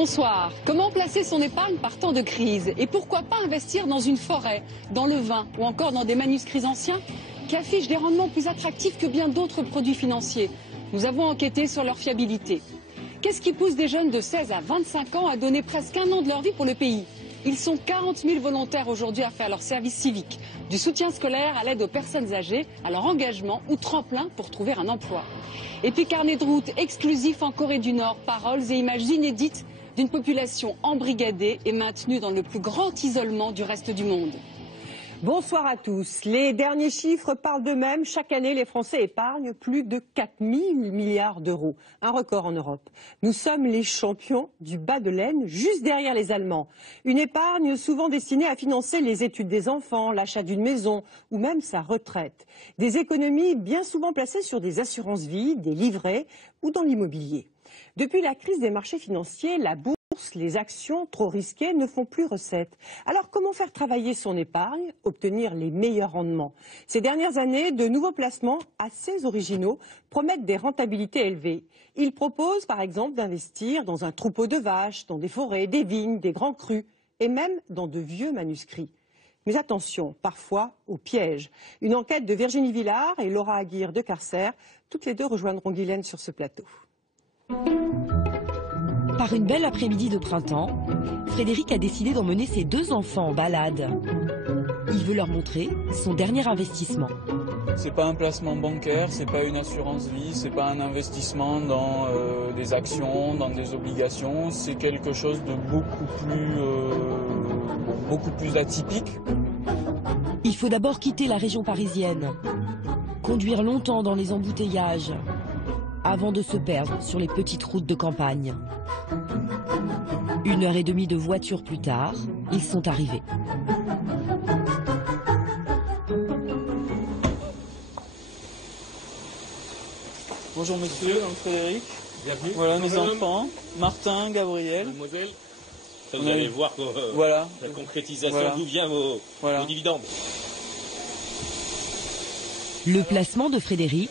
Bonsoir. Comment placer son épargne par temps de crise? Et pourquoi pas investir dans une forêt, dans le vin ou encore dans des manuscrits anciens qui affichent des rendements plus attractifs que bien d'autres produits financiers? Nous avons enquêté sur leur fiabilité. Qu'est-ce qui pousse des jeunes de 16 à 25 ans à donner presque un an de leur vie pour le pays? Ils sont 40 000 volontaires aujourd'hui à faire leur service civique, du soutien scolaire à l'aide aux personnes âgées, à leur engagement ou tremplin pour trouver un emploi. Et puis carnet de route exclusif en Corée du Nord, paroles et images inédites d'une population embrigadée et maintenue dans le plus grand isolement du reste du monde. Bonsoir à tous. Les derniers chiffres parlent d'eux-mêmes. Chaque année, les Français épargnent plus de 4 000 milliards d'euros. Un record en Europe. Nous sommes les champions du bas de laine, juste derrière les Allemands. Une épargne souvent destinée à financer les études des enfants, l'achat d'une maison ou même sa retraite. Des économies bien souvent placées sur des assurances-vie, des livrets ou dans l'immobilier. Depuis la crise des marchés financiers, la bourse, les actions trop risquées ne font plus recette. Alors comment faire travailler son épargne, obtenir les meilleurs rendements? Ces dernières années, de nouveaux placements assez originaux promettent des rentabilités élevées. Ils proposent par exemple d'investir dans un troupeau de vaches, dans des forêts, des vignes, des grands crus et même dans de vieux manuscrits. Mais attention, parfois au piège. Une enquête de Virginie Villard et Laura Aguirre de Carcer, toutes les deux rejoindront Guylaine sur ce plateau. Par une belle après-midi de printemps, Frédéric a décidé d'emmener ses deux enfants en balade. Il veut leur montrer son dernier investissement. C'est pas un placement bancaire, c'est pas une assurance vie, c'est pas un investissement dans des actions, dans des obligations. C'est quelque chose de beaucoup plus atypique. Il faut d'abord quitter la région parisienne, conduire longtemps dans les embouteillages, avant de se perdre sur les petites routes de campagne. 1h30 de voiture plus tard, ils sont arrivés. Bonjour monsieur, Frédéric. Bienvenue. Voilà mes enfants, Martin, Gabriel. Mademoiselle. Vous allez voir voilà. La concrétisation d'où vient vos dividendes. Le placement de Frédéric,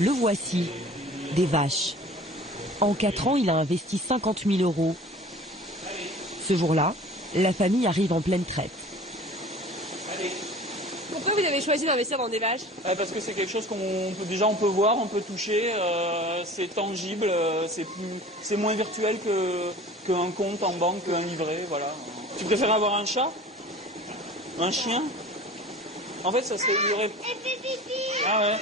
le voici, des vaches. En 4 ans, il a investi 50 000 euros. Ce jour-là, la famille arrive en pleine traite. Pourquoi vous avez choisi d'investir dans des vaches? Parce que c'est quelque chose on peut voir, on peut toucher, c'est tangible, c'est moins virtuel qu'un compte en banque, qu'un livret, voilà. Tu préfères avoir un chat? Un chien? En fait, ça serait... il y aurait... Ah ouais.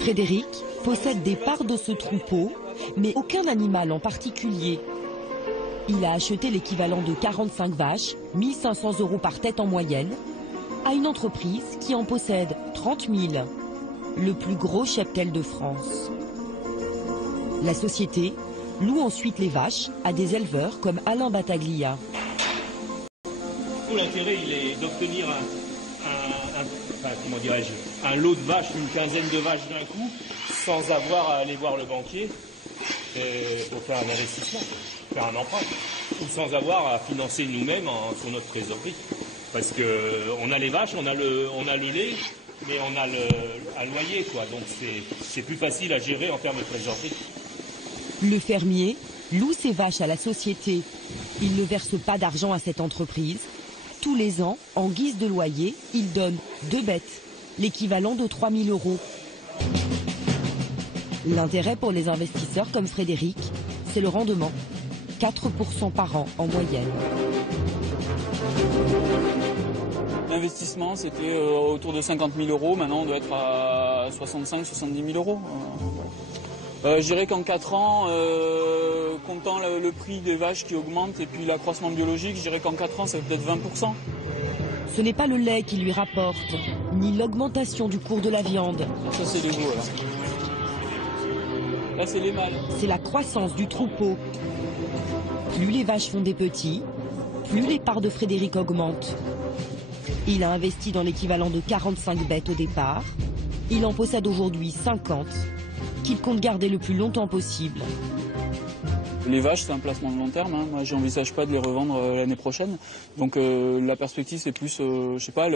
Frédéric possède des parts de ce troupeau, mais aucun animal en particulier. Il a acheté l'équivalent de 45 vaches, 1 500 euros par tête en moyenne, à une entreprise qui en possède 30 000, le plus gros cheptel de France. La société loue ensuite les vaches à des éleveurs comme Alain Battaglia. L'intérêt, il est d'obtenir un lot de vaches, une quinzaine de vaches d'un coup, sans avoir à aller voir le banquier pour faire un investissement, faire un emprunt, ou sans avoir à financer nous-mêmes sur notre trésorerie. Parce qu'on a les vaches, on a le lait, mais on a à loyer, quoi. Donc c'est plus facile à gérer en termes de trésorerie. Le fermier loue ses vaches à la société. Il ne verse pas d'argent à cette entreprise. Tous les ans, en guise de loyer, il donne 2 bêtes, l'équivalent de 3 000 euros. L'intérêt pour les investisseurs comme Frédéric, c'est le rendement. 4% par an en moyenne. L'investissement, c'était autour de 50 000 euros. Maintenant, on doit être à 65-70 000 euros. Je dirais qu'en 4 ans, comptant le prix des vaches qui augmente et puis l'accroissement biologique, je dirais qu'en 4 ans, ça fait peut-être 20%. Ce n'est pas le lait qui lui rapporte, ni l'augmentation du cours de la viande. Ça, c'est les veaux, là. Là, c'est les mâles. C'est la croissance du troupeau. Plus les vaches font des petits, plus les parts de Frédéric augmentent. Il a investi dans l'équivalent de 45 bêtes au départ. Il en possède aujourd'hui 50, qu'il compte garder le plus longtemps possible. Les vaches, c'est un placement de long terme. Hein. Moi, j'envisage pas de les revendre l'année prochaine. Donc la perspective, c'est plus, je sais pas,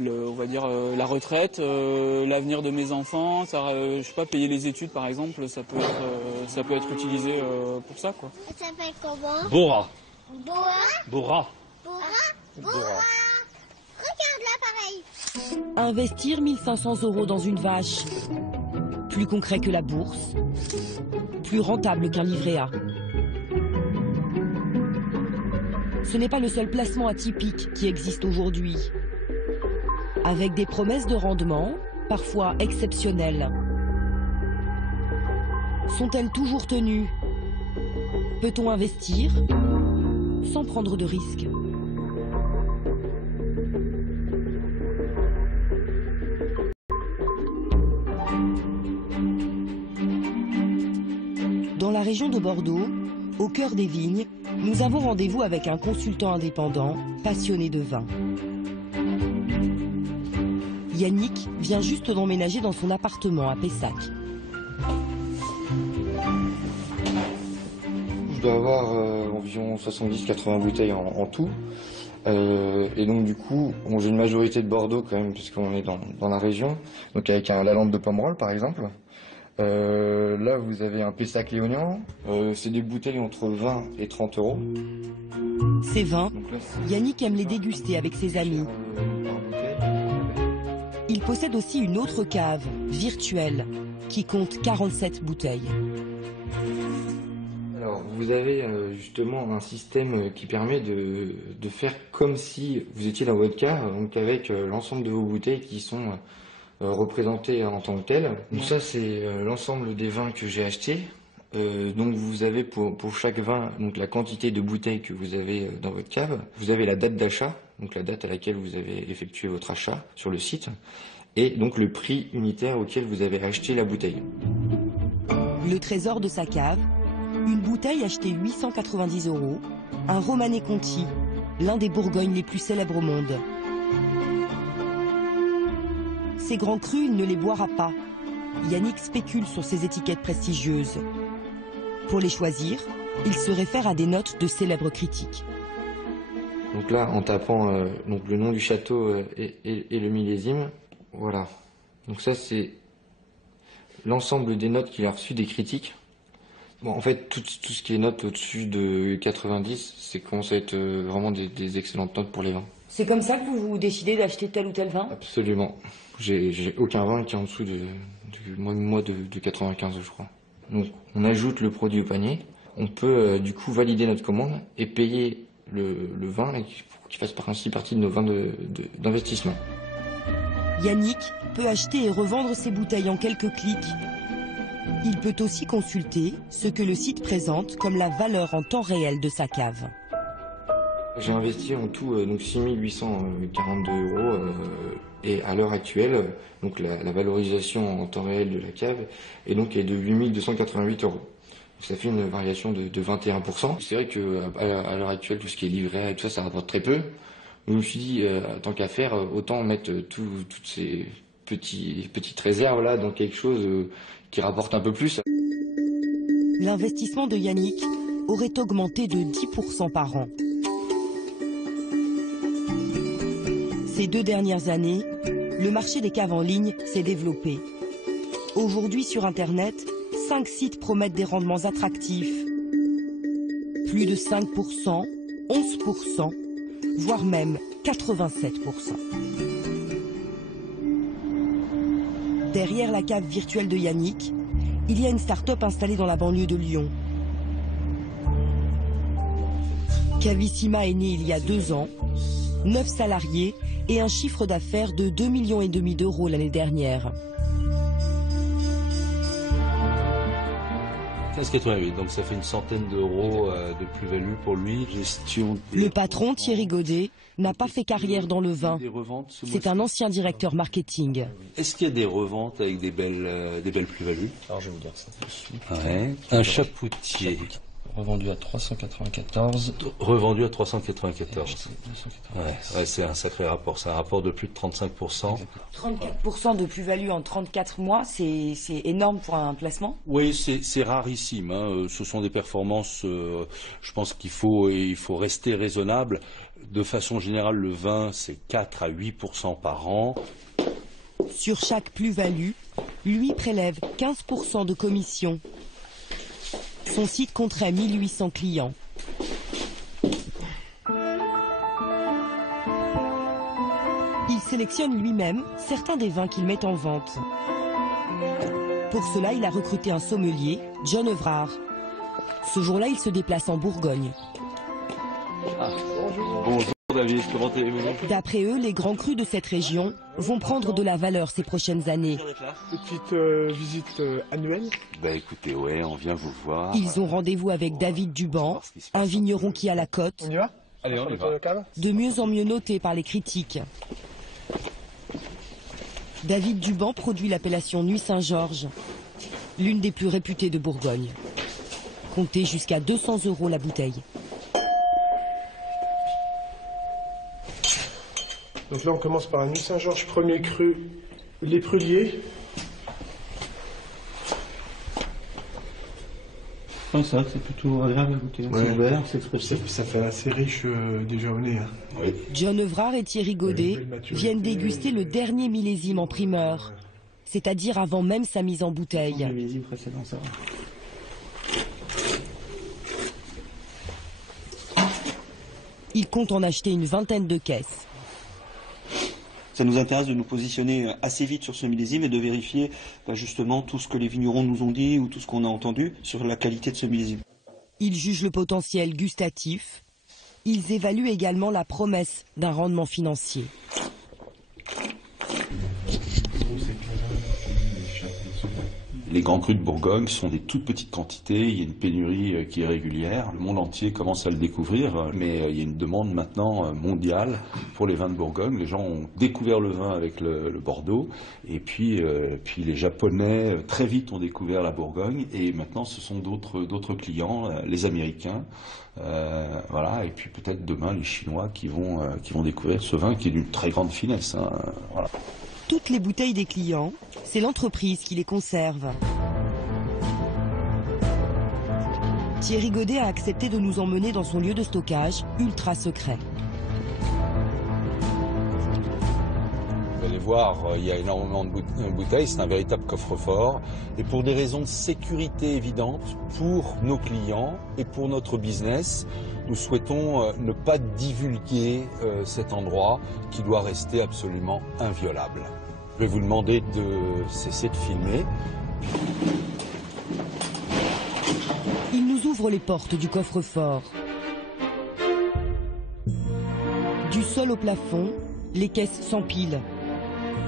on va dire la retraite, l'avenir de mes enfants, ça, je sais pas, payer les études par exemple, ça peut être utilisé pour ça, quoi. Ça s'appelle comment? Bora. Boa? Bora. Bora? Bora? Regarde l'appareil. Investir 1 500 € dans une vache, plus concret que la bourse, plus rentable qu'un livret A. Ce n'est pas le seul placement atypique qui existe aujourd'hui. Avec des promesses de rendement, parfois exceptionnelles. Sont-elles toujours tenues? Peut-on investir sans prendre de risques? Dans la région de Bordeaux, au cœur des vignes, nous avons rendez-vous avec un consultant indépendant, passionné de vin. Yannick vient juste d'emménager dans son appartement à Pessac. Je dois avoir environ 70-80 bouteilles en tout. Et donc du coup, bon, j'ai une majorité de Bordeaux quand même, puisqu'on est dans la région. Donc avec la lande de Pomerol par exemple. Là, vous avez un Pessac-Léognan. C'est des bouteilles entre 20 et 30 €. Ces vins, Yannick aime les déguster avec ses amis. Il possède aussi une autre cave, virtuelle, qui compte 47 bouteilles. Alors, vous avez justement un système qui permet de faire comme si vous étiez dans votre cave, donc avec l'ensemble de vos bouteilles qui sont représentées en tant que telles. Donc ça, c'est l'ensemble des vins que j'ai achetés. Donc vous avez pour chaque vin donc la quantité de bouteilles que vous avez dans votre cave. Vous avez la date d'achat, donc la date à laquelle vous avez effectué votre achat sur le site, et donc le prix unitaire auquel vous avez acheté la bouteille. Le trésor de sa cave, une bouteille achetée 890 €, un Romanée Conti, l'un des Bourgognes les plus célèbres au monde. Ces grands crus, il ne les boira pas. Yannick spécule sur ces étiquettes prestigieuses. Pour les choisir, il se réfère à des notes de célèbres critiques. Donc là, en tapant donc le nom du château et le millésime, voilà. Donc ça, c'est l'ensemble des notes qu'il a reçues des critiques. Bon, en fait, tout ce qui est notes au-dessus de 90, c'est commence à être vraiment des excellentes notes pour les vins. C'est comme ça que vous décidez d'acheter tel ou tel vin? Absolument. J'ai aucun vin qui est en dessous de 95, je crois. Donc, on ajoute le produit au panier. On peut du coup valider notre commande et payer le vin pour qu'il fasse ainsi partie de nos vins d'investissement. Yannick peut acheter et revendre ses bouteilles en quelques clics. Il peut aussi consulter ce que le site présente comme la valeur en temps réel de sa cave. J'ai investi en tout 6 842 € et à l'heure actuelle, donc la valorisation en temps réel de la cave est donc de 8 288 €. Ça fait une variation de 21%. C'est vrai qu'à l'heure actuelle, tout ce qui est livret et tout ça, ça rapporte très peu. Je me suis dit, tant qu'à faire, autant mettre toutes ces petites réserves là dans quelque chose qui rapporte un peu plus. L'investissement de Yannick aurait augmenté de 10% par an. Ces 2 dernières années, le marché des caves en ligne s'est développé. Aujourd'hui sur Internet, 5 sites promettent des rendements attractifs. Plus de 5%, 11%, voire même 87%. Derrière la cave virtuelle de Yannick, il y a une start-up installée dans la banlieue de Lyon. Cavissima est née il y a 2 ans, 9 salariés et un chiffre d'affaires de 2,5 millions d'euros l'année dernière. 15,88, donc ça fait une centaine d'euros de plus-value pour lui. Le patron Thierry Godet n'a pas fait carrière dans le vin. C'est un ancien directeur marketing. Est-ce qu'il y a des reventes avec des belles plus-values? Alors je vais vous dire ça tout de suite. Ouais. Un chapoutier. Revendu à 394. Revendu à 394. Ouais, c'est un sacré rapport. C'est un rapport de plus de 35%. 34% de plus-value en 34 mois, c'est énorme pour un placement? Oui, c'est rarissime. Hein. Ce sont des performances, je pense qu'il faut rester raisonnable. De façon générale, le vin, c'est 4 à 8% par an. Sur chaque plus-value, lui prélève 15% de commission. Son site compterait 1800 clients. Il sélectionne lui-même certains des vins qu'il met en vente. Pour cela, il a recruté un sommelier, John Evrard. Ce jour-là, il se déplace en Bourgogne. Bonjour David, comment allez-vous? D'après eux, les grands crus de cette région vont prendre de la valeur ces prochaines années. Petite visite annuelle. Bah écoutez, ouais, on vient vous voir. Ils ont rendez-vous avec David Duban, un vigneron qui a la cote. On y va? Allez, on y va. De mieux en mieux noté par les critiques. David Duban produit l'appellation Nuit Saint-Georges, l'une des plus réputées de Bourgogne. Comptez jusqu'à 200 € la bouteille. Donc là, on commence par un Nuit Saint-Georges premier cru, les Pruniers. Comme ça, c'est plutôt agréable à goûter. Ouais, ça fait assez riche déjà au nez. Hein. Oui. John Evrard et Thierry Godet viennent déguster le dernier millésime en primeur, c'est-à-dire avant même sa mise en bouteille. Le millésime précédent, ça va. Ils comptent en acheter une vingtaine de caisses. Ça nous intéresse de nous positionner assez vite sur ce millésime et de vérifier justement tout ce que les vignerons nous ont dit ou tout ce qu'on a entendu sur la qualité de ce millésime. Ils jugent le potentiel gustatif. Ils évaluent également la promesse d'un rendement financier. Les grands crus de Bourgogne sont des toutes petites quantités, il y a une pénurie qui est régulière, le monde entier commence à le découvrir, mais il y a une demande maintenant mondiale pour les vins de Bourgogne. Les gens ont découvert le vin avec le Bordeaux, et puis les Japonais très vite ont découvert la Bourgogne, et maintenant ce sont d'autres clients, les Américains, voilà, et puis peut-être demain les Chinois qui vont découvrir ce vin qui est d'une très grande finesse. Hein, voilà. Toutes les bouteilles des clients, c'est l'entreprise qui les conserve. Thierry Godet a accepté de nous emmener dans son lieu de stockage ultra secret. Vous allez voir, il y a énormément de bouteilles, c'est un véritable coffre-fort. Et pour des raisons de sécurité évidentes, pour nos clients et pour notre business, nous souhaitons ne pas divulguer cet endroit qui doit rester absolument inviolable. Je vais vous demander de cesser de filmer. Il nous ouvre les portes du coffre-fort. Du sol au plafond, les caisses s'empilent.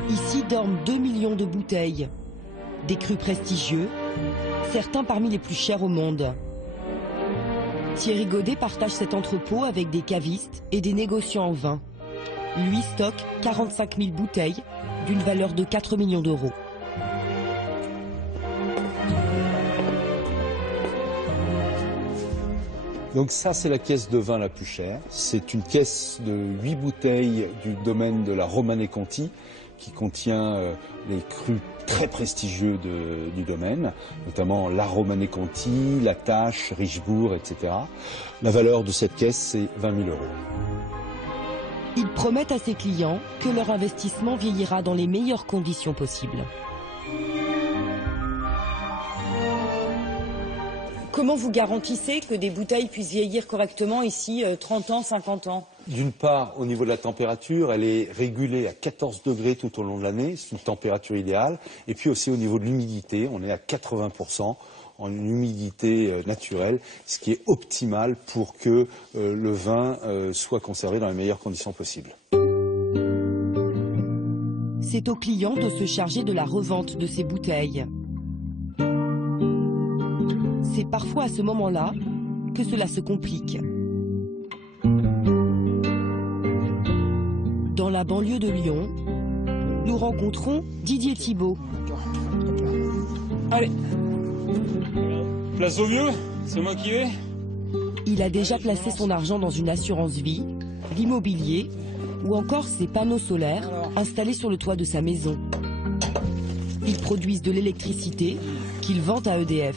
Ici dorment 2 millions de bouteilles. Des crus prestigieux, certains parmi les plus chers au monde. Thierry Godet partage cet entrepôt avec des cavistes et des négociants en vin. Lui stocke 45 000 bouteilles d'une valeur de 4 millions d'euros. Donc ça, c'est la caisse de vin la plus chère. C'est une caisse de 8 bouteilles du domaine de la Romanée Conti qui contient les crus très prestigieux du domaine, notamment la Romanée Conti, la Tâche, Richebourg, etc. La valeur de cette caisse, c'est 20 000 €. Ils promettent à ses clients que leur investissement vieillira dans les meilleures conditions possibles. Comment vous garantissez que des bouteilles puissent vieillir correctement ici 30 ans, 50 ans? D'une part, au niveau de la température, elle est régulée à 14 degrés tout au long de l'année, c'est une température idéale. Et puis aussi au niveau de l'humidité, on est à 80% en humidité naturelle, ce qui est optimal pour que le vin soit conservé dans les meilleures conditions possibles. C'est aux clients de se charger de la revente de ces bouteilles. C'est parfois à ce moment-là que cela se complique. Dans la banlieue de Lyon, nous rencontrons Didier Thibault. Allez, place au mieux, c'est moi qui vais. Il a déjà placé son argent dans une assurance vie, l'immobilier ou encore ses panneaux solaires installés sur le toit de sa maison. Ils produisent de l'électricité qu'ils vendent à EDF.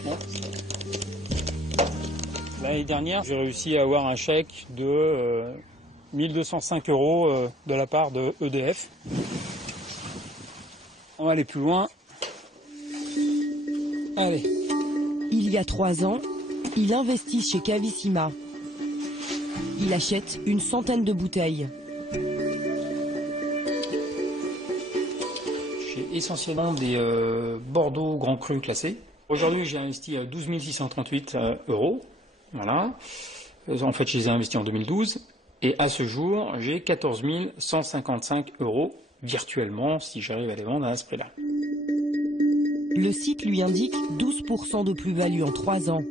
L'année dernière, j'ai réussi à avoir un chèque de 1205 € de la part de EDF. On va aller plus loin. Allez. Il y a 3 ans, il investit chez Cavissima. Il achète une centaine de bouteilles. J'ai essentiellement des Bordeaux Grand Cru classés. Aujourd'hui, j'ai investi à 12 638 €. Voilà. En fait, je les ai investis en 2012. Et à ce jour, j'ai 14 155 € virtuellement si j'arrive à les vendre à ce prix-là. Le site lui indique 12% de plus-value en 3 ans.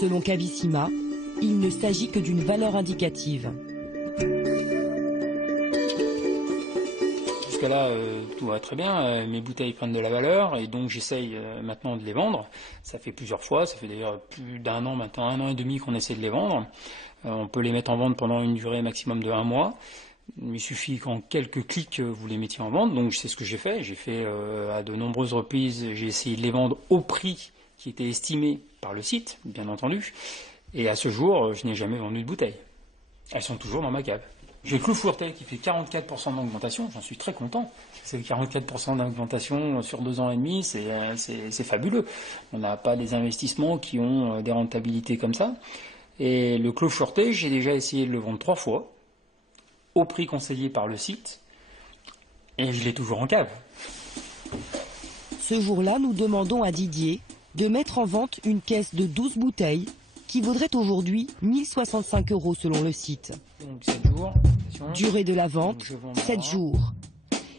Selon Cavissima, il ne s'agit que d'une valeur indicative. Jusqu'à là, tout va très bien. Mes bouteilles prennent de la valeur et donc j'essaye maintenant de les vendre. Ça fait plusieurs fois, ça fait d'ailleurs plus d'1 an maintenant, 1 an et demi qu'on essaie de les vendre. On peut les mettre en vente pendant une durée maximum de 1 mois. Il suffit qu'en quelques clics vous les mettiez en vente. Donc c'est ce que j'ai fait. J'ai fait à de nombreuses reprises, j'ai essayé de les vendre au prix qui était estimé par le site, bien entendu. Et à ce jour, je n'ai jamais vendu de bouteilles. Elles sont toujours dans ma cave. J'ai Clos Fourtel qui fait 44% d'augmentation, j'en suis très content. C'est 44% d'augmentation sur 2 ans et demi, c'est fabuleux. On n'a pas des investissements qui ont des rentabilités comme ça. Et le Clos Fourtel, j'ai déjà essayé de le vendre 3 fois, au prix conseillé par le site, et je l'ai toujours en cave. Ce jour-là, nous demandons à Didier de mettre en vente une caisse de 12 bouteilles qui vaudrait aujourd'hui 1065 € selon le site. Donc 7 jours. Durée de la vente, 7 jours.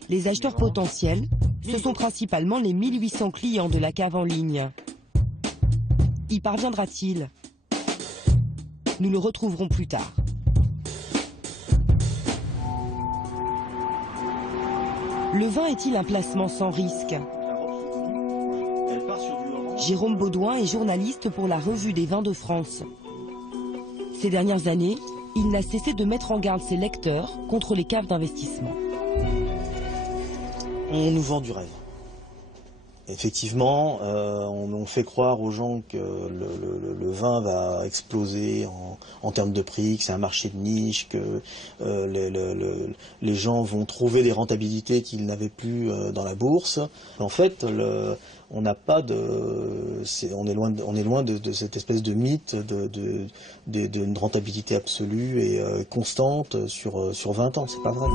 Les acheteurs potentiels, ce sont principalement les 1800 clients de la cave en ligne. Y parviendra-t-il? Nous le retrouverons plus tard. Le vin est-il un placement sans risque? Jérôme Baudouin est journaliste pour la Revue des Vins de France. Ces dernières années, il n'a cessé de mettre en garde ses lecteurs contre les caves d'investissement. On nous vend du rêve. Effectivement, on fait croire aux gens que le vin va exploser en termes de prix, que c'est un marché de niche, que les gens vont trouver des rentabilités qu'ils n'avaient plus dans la bourse. En fait, on n'a pas on est loin de cette espèce de mythe d'une rentabilité absolue et constante sur 20 ans. C'est pas vrai.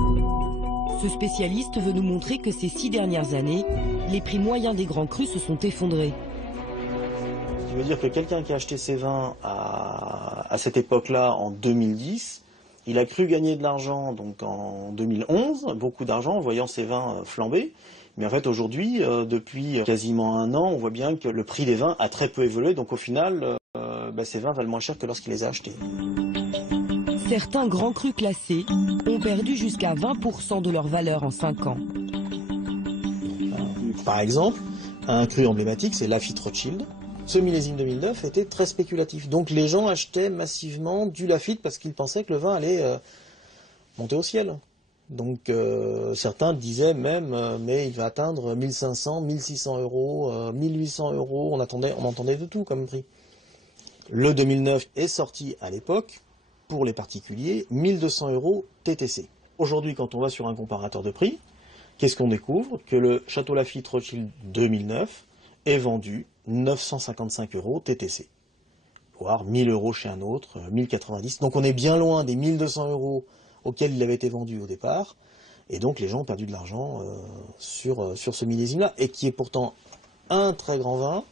Ce spécialiste veut nous montrer que ces 6 dernières années, les prix moyens des grands crus se sont effondrés. Ce qui veut dire que quelqu'un qui a acheté ses vins à cette époque-là, en 2010, il a cru gagner de l'argent donc en 2011, beaucoup d'argent en voyant ses vins flamber. Mais en fait aujourd'hui, depuis quasiment 1 an, on voit bien que le prix des vins a très peu évolué. Donc au final, ces vins valent moins cher que lorsqu'il les a achetés. Certains grands crus classés ont perdu jusqu'à 20% de leur valeur en 5 ans. Par exemple, un cru emblématique, c'est Lafite Rothschild. Ce millésime 2009 était très spéculatif. Donc les gens achetaient massivement du Lafite parce qu'ils pensaient que le vin allait monter au ciel. Donc certains disaient même, mais il va atteindre 1500, 1600 €, 1800 €. On entendait de tout comme prix. Le 2009 est sorti à l'époque, pour les particuliers, 1200 € TTC. Aujourd'hui, quand on va sur un comparateur de prix, qu'est-ce qu'on découvre? Que le Château Lafite Rothschild 2009 est vendu 955 € TTC, voire 1000 € chez un autre, 1090. Donc on est bien loin des 1200 € auxquels il avait été vendu au départ, et donc les gens ont perdu de l'argent sur ce millésime-là, et qui est pourtant un très grand vin,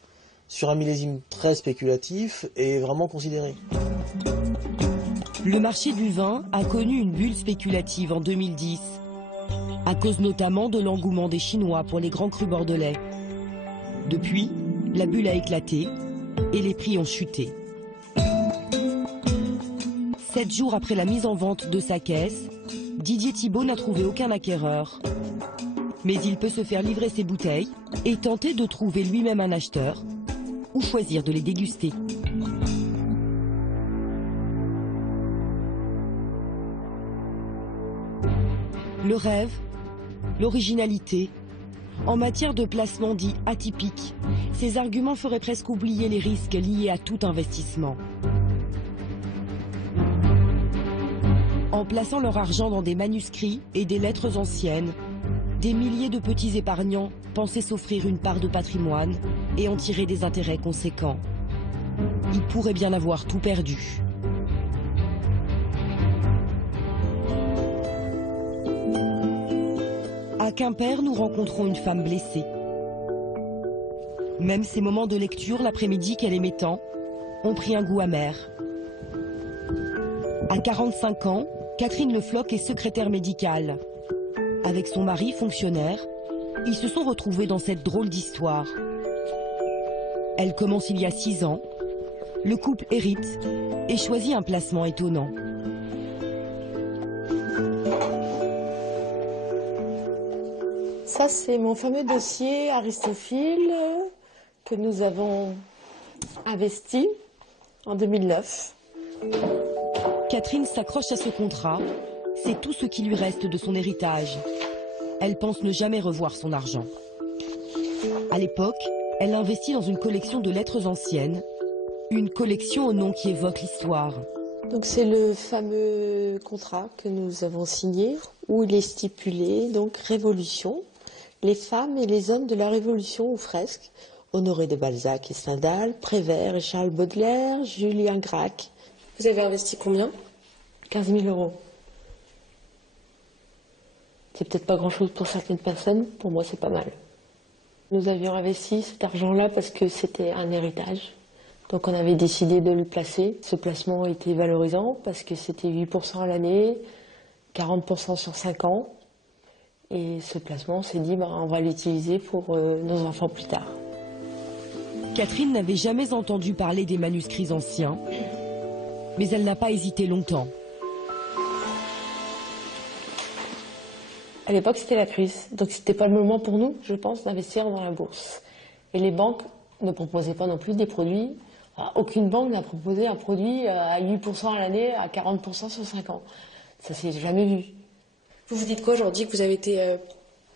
sur un millésime très spéculatif et vraiment considéré. Le marché du vin a connu une bulle spéculative en 2010, à cause notamment de l'engouement des Chinois pour les grands crus bordelais. Depuis, la bulle a éclaté et les prix ont chuté. 7 jours après la mise en vente de sa caisse, Didier Thibault n'a trouvé aucun acquéreur. Mais il peut se faire livrer ses bouteilles et tenter de trouver lui-même un acheteur ou choisir de les déguster. Le rêve, l'originalité. En matière de placement dit atypique, ces arguments feraient presque oublier les risques liés à tout investissement. En plaçant leur argent dans des manuscrits et des lettres anciennes, des milliers de petits épargnants pensaient s'offrir une part de patrimoine et en tirer des intérêts conséquents. Ils pourraient bien avoir tout perdu. À Quimper, nous rencontrons une femme blessée. Même ses moments de lecture l'après-midi qu'elle aimait tant ont pris un goût amer. À 45 ans, Catherine Le Floch est secrétaire médicale. Avec son mari, fonctionnaire, ils se sont retrouvés dans cette drôle d'histoire. Elle commence il y a 6 ans. Le couple hérite et choisit un placement étonnant. Ça, c'est mon fameux dossier Aristophile que nous avons investi en 2009. Catherine s'accroche à ce contrat. C'est tout ce qui lui reste de son héritage. Elle pense ne jamais revoir son argent. À l'époque, elle investit dans une collection de lettres anciennes. Une collection au nom qui évoque l'histoire. Donc c'est le fameux contrat que nous avons signé où il est stipulé donc Révolution, les femmes et les hommes de la Révolution aux fresques, Honoré de Balzac et Stendhal, Prévert et Charles Baudelaire, Julien Gracq. Vous avez investi combien? 15 000 €. C'est peut-être pas grand-chose pour certaines personnes, pour moi c'est pas mal. Nous avions investi cet argent-là parce que c'était un héritage. Donc on avait décidé de le placer. Ce placement était valorisant parce que c'était 8% à l'année, 40% sur 5 ans. Et ce placement, on s'est dit, on va l'utiliser pour nos enfants plus tard. Catherine n'avait jamais entendu parler des manuscrits anciens, mais elle n'a pas hésité longtemps. À l'époque, c'était la crise. Donc c'était pas le moment pour nous, je pense, d'investir dans la bourse. Et les banques ne proposaient pas non plus des produits. Aucune banque n'a proposé un produit à 8% à l'année, à 40% sur 5 ans. Ça s'est jamais vu. Vous vous dites quoi aujourd'hui, que vous avez été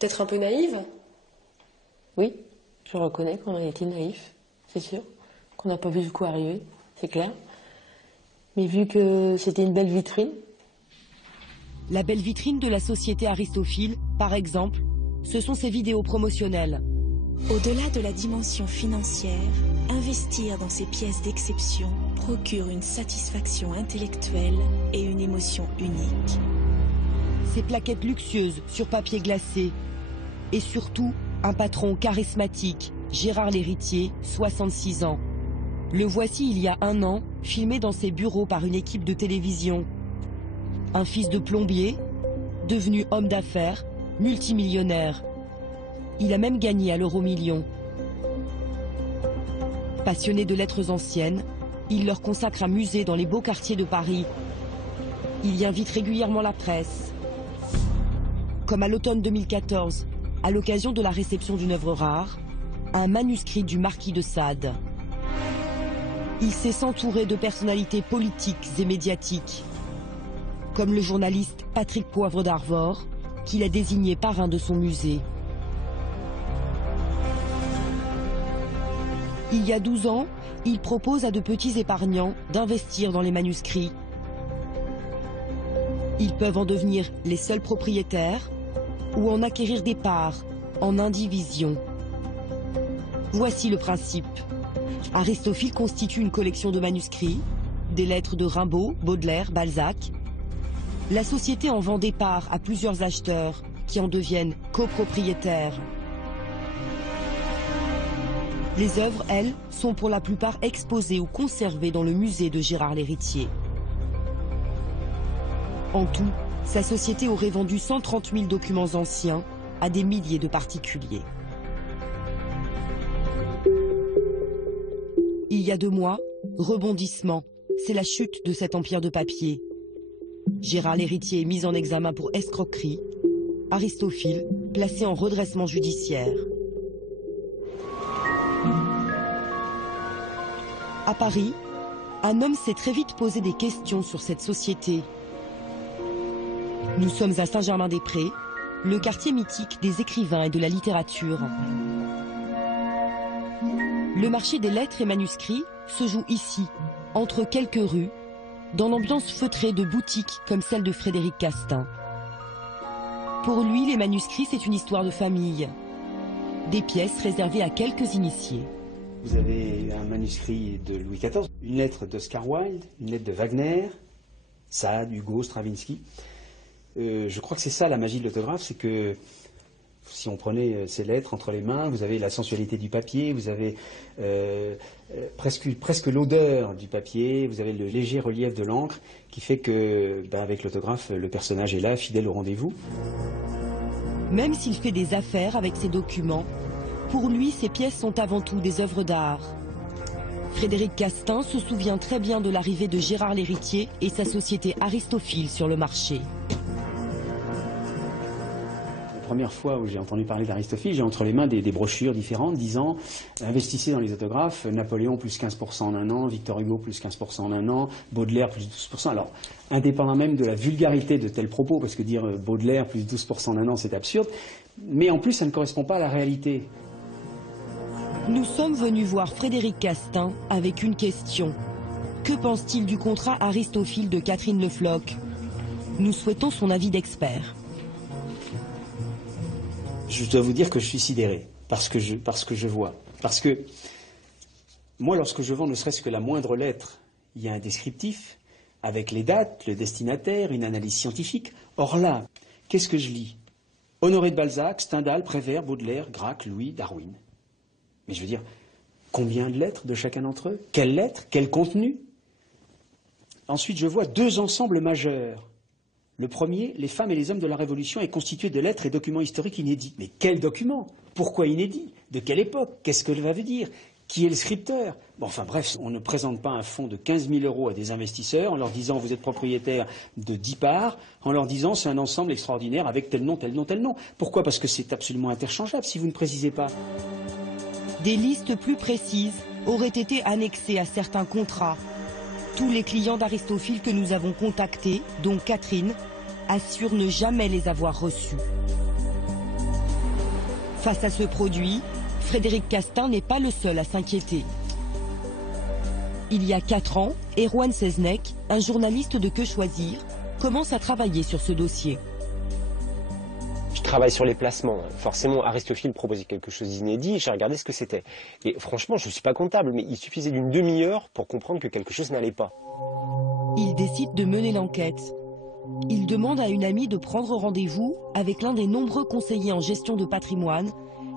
peut-être un peu naïve? Oui, je reconnais qu'on a été naïf, c'est sûr. Qu'on n'a pas vu le coup arriver, c'est clair. Mais vu que c'était une belle vitrine. La belle vitrine de la société Aristophile, par exemple, ce sont ses vidéos promotionnelles. Au-delà de la dimension financière, investir dans ces pièces d'exception procure une satisfaction intellectuelle et une émotion unique. Ces plaquettes luxueuses sur papier glacé et surtout un patron charismatique, Gérard l'Héritier, 66 ans. Le voici il y a 1 an, filmé dans ses bureaux par une équipe de télévision. Un fils de plombier, devenu homme d'affaires, multimillionnaire. Il a même gagné à l'euro-million. Passionné de lettres anciennes, il leur consacre un musée dans les beaux quartiers de Paris. Il y invite régulièrement la presse. Comme à l'automne 2014, à l'occasion de la réception d'une œuvre rare, un manuscrit du marquis de Sade. Il sait s'entourer de personnalités politiques et médiatiques, comme le journaliste Patrick Poivre d'Arvor, qu'il a désigné parrain de son musée. Il y a 12 ans, il propose à de petits épargnants d'investir dans les manuscrits. Ils peuvent en devenir les seuls propriétaires ou en acquérir des parts en indivision. Voici le principe. Aristophile constitue une collection de manuscrits, des lettres de Rimbaud, Baudelaire, Balzac. La société en vend des parts à plusieurs acheteurs qui en deviennent copropriétaires. Les œuvres, elles, sont pour la plupart exposées ou conservées dans le musée de Gérard l'Héritier. En tout, sa société aurait vendu 130 000 documents anciens à des milliers de particuliers. Il y a 2 mois, rebondissement, c'est la chute de cet empire de papier. Gérard l'Héritier est mis en examen pour escroquerie, Aristophile placé en redressement judiciaire. À Paris, un homme s'est très vite posé des questions sur cette société. Nous sommes à Saint-Germain-des-Prés, le quartier mythique des écrivains et de la littérature. Le marché des lettres et manuscrits se joue ici, entre quelques rues, dans l'ambiance feutrée de boutiques comme celle de Frédéric Castin. Pour lui, les manuscrits, c'est une histoire de famille. Des pièces réservées à quelques initiés. Vous avez un manuscrit de Louis XIV, une lettre d'Oscar Wilde, une lettre de Wagner, Sade, Hugo, Stravinsky. Je crois que c'est ça la magie de l'autographe, c'est que si on prenait ces lettres entre les mains, vous avez la sensualité du papier, vous avez presque l'odeur du papier, vous avez le léger relief de l'encre qui fait que, avec l'autographe, le personnage est là, fidèle au rendez-vous. Même s'il fait des affaires avec ses documents, pour lui, ces pièces sont avant tout des œuvres d'art. Frédéric Castin se souvient très bien de l'arrivée de Gérard l'Héritier et sa société Aristophile sur le marché. La première fois où j'ai entendu parler d'Aristophile, j'ai entre les mains des brochures différentes disant « Investissez dans les autographes, Napoléon plus 15% en un an, Victor Hugo plus 15% en un an, Baudelaire plus 12%. » Alors, indépendant même de la vulgarité de tels propos, parce que dire Baudelaire plus 12% en un an, c'est absurde, mais en plus, ça ne correspond pas à la réalité. Nous sommes venus voir Frédéric Castin avec une question. Que pense-t-il du contrat Aristophile de Catherine Le Floch? Nous souhaitons son avis d'expert. Je dois vous dire que je suis sidéré parce que je vois. Parce que moi, lorsque je vends ne serait-ce que la moindre lettre, il y a un descriptif avec les dates, le destinataire, une analyse scientifique. Or là, qu'est-ce que je lis? Honoré de Balzac, Stendhal, Prévert, Baudelaire, Gracq, Louis, Darwin. Mais je veux dire, combien de lettres de chacun d'entre eux? Quelles lettres? Quel contenu? Ensuite, je vois deux ensembles majeurs. Le premier, les femmes et les hommes de la Révolution, est constitué de lettres et documents historiques inédits. Mais quels documents? Pourquoi inédits? De quelle époque? Qu'est-ce que ça veut dire? Qui est le scripteur? Bon, enfin bref, on ne présente pas un fonds de 15 000 € à des investisseurs en leur disant vous êtes propriétaire de 10 parts, en leur disant c'est un ensemble extraordinaire avec tel nom, tel nom, tel nom. Pourquoi? Parce que c'est absolument interchangeable si vous ne précisez pas. Des listes plus précises auraient été annexées à certains contrats. Tous les clients d'Aristophile que nous avons contactés, dont Catherine, assurent ne jamais les avoir reçus. Face à ce produit, Frédéric Castin n'est pas le seul à s'inquiéter. Il y a 4 ans, Erwan Seznek, un journaliste de Que Choisir, commence à travailler sur ce dossier. Je travaille sur les placements. Forcément, Aristophile proposait quelque chose d'inédit. J'ai regardé ce que c'était. Et franchement, je ne suis pas comptable, mais il suffisait d'une demi-heure pour comprendre que quelque chose n'allait pas. Il décide de mener l'enquête. Il demande à une amie de prendre rendez-vous avec l'un des nombreux conseillers en gestion de patrimoine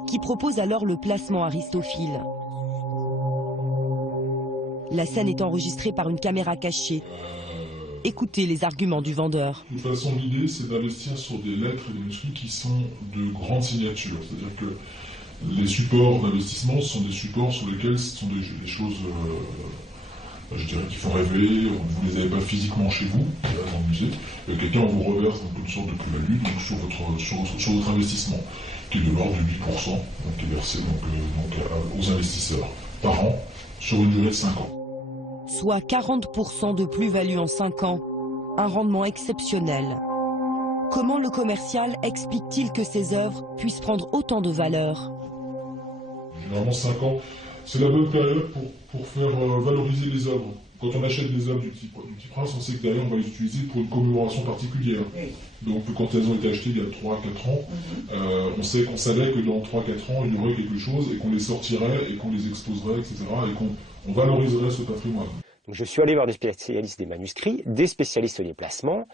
qui propose alors le placement Aristophile. La scène est enregistrée par une caméra cachée. Écoutez les arguments du vendeur. De toute façon, l'idée, c'est d'investir sur des lettres et des manuscrits qui sont de grandes signatures. C'est-à-dire que les supports d'investissement sont des supports sur lesquels ce sont des choses, je dirais, qui font rêver. Vous ne les avez pas physiquement chez vous, dans le musée. Quelqu'un vous reverse une sorte de plus-value sur votre investissement, qui est de l'ordre de 8%, donc, qui est versé aux investisseurs par an sur une durée de 5 ans. Soit 40% de plus-value en 5 ans, un rendement exceptionnel. Comment le commercial explique-t-il que ces œuvres puissent prendre autant de valeur? Généralement 5 ans, c'est la bonne période pour faire valoriser les œuvres. Quand on achète des œuvres du Petit Prince, on sait que derrière on va les utiliser pour une commémoration particulière. Donc quand elles ont été achetées il y a 3-4 ans, on savait que dans 3-4 ans il y aurait quelque chose et qu'on les sortirait et qu'on les exposerait, etc. et qu'on valoriserait ce patrimoine. Donc je suis allé voir des spécialistes des manuscrits, des spécialistes des placements,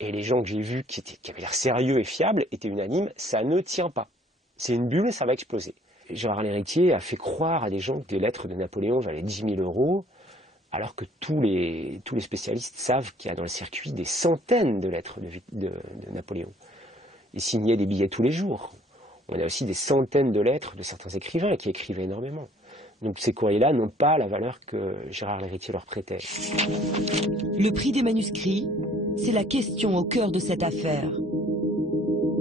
et les gens que j'ai vus qui avaient l'air sérieux et fiables étaient unanimes, ça ne tient pas. C'est une bulle, ça va exploser. Gérard l'Héritier a fait croire à des gens que des lettres de Napoléon valaient 10 000 €, alors que tous les spécialistes savent qu'il y a dans le circuit des centaines de lettres de Napoléon. Il signait des billets tous les jours. On a aussi des centaines de lettres de certains écrivains qui écrivaient énormément. Donc ces courriers-là n'ont pas la valeur que Gérard l'Héritier leur prêtait. Le prix des manuscrits, c'est la question au cœur de cette affaire.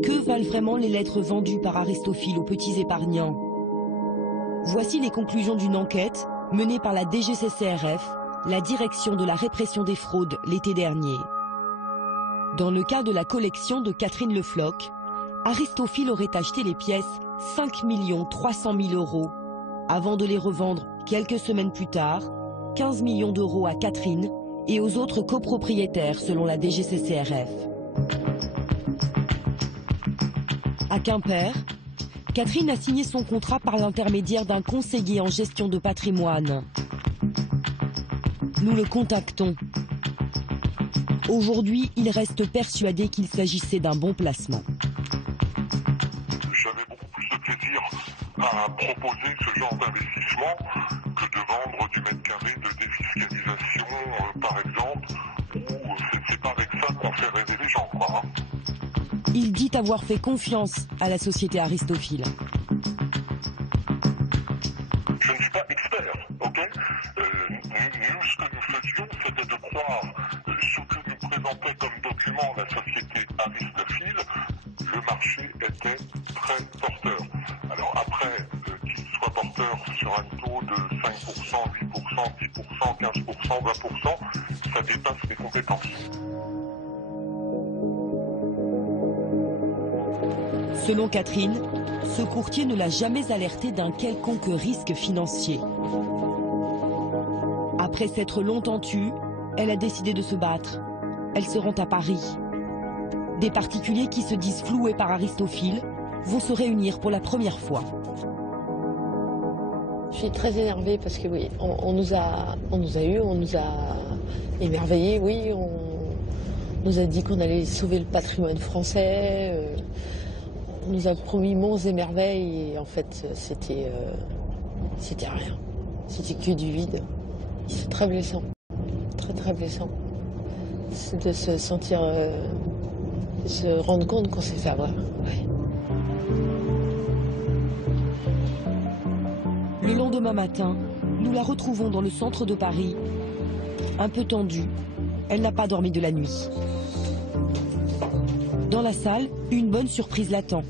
Que valent vraiment les lettres vendues par Aristophile aux petits épargnants? Voici les conclusions d'une enquête menée par la DGCCRF, la Direction de la répression des fraudes, l'été dernier. Dans le cas de la collection de Catherine Le Floch, Aristophil aurait acheté les pièces 5 300 000 € avant de les revendre quelques semaines plus tard 15 millions d'euros à Catherine et aux autres copropriétaires selon la DGCCRF. À Quimper, Catherine a signé son contrat par l'intermédiaire d'un conseiller en gestion de patrimoine. Nous le contactons. Aujourd'hui, il reste persuadé qu'il s'agissait d'un bon placement. J'avais beaucoup plus de plaisir à proposer ce genre d'investissement que de vendre du mètre carré de défiscalisation, par exemple, où c'est pas avec ça qu'on fait rêver les gens, quoi. Il dit avoir fait confiance à la société Aristophil. Je ne suis pas expert, ok. Nous, ce que nous faisions, c'était de croire ce que nous présentait comme document la société Aristophil. Le marché était très porteur. Alors après, qu'il soit porteur sur un taux de 5%, 8%, 10%, 15%, 20%, ça dépasse mes compétences. Selon Catherine, ce courtier ne l'a jamais alerté d'un quelconque risque financier. Après s'être longtemps tue, elle a décidé de se battre. Elle se rend à Paris. Des particuliers qui se disent floués par Aristophil vont se réunir pour la première fois. Je suis très énervée parce que oui, on nous a émerveillés, oui, on nous a dit qu'on allait sauver le patrimoine français, on nous a promis monts et merveilles et en fait c'était rien, c'était que du vide. C'est très blessant, très blessant de se sentir, de se rendre compte qu'on s'est fait avoir. Ouais. Le lendemain matin, nous la retrouvons dans le centre de Paris. Un peu tendue, elle n'a pas dormi de la nuit. Dans la salle, une bonne surprise l'attend.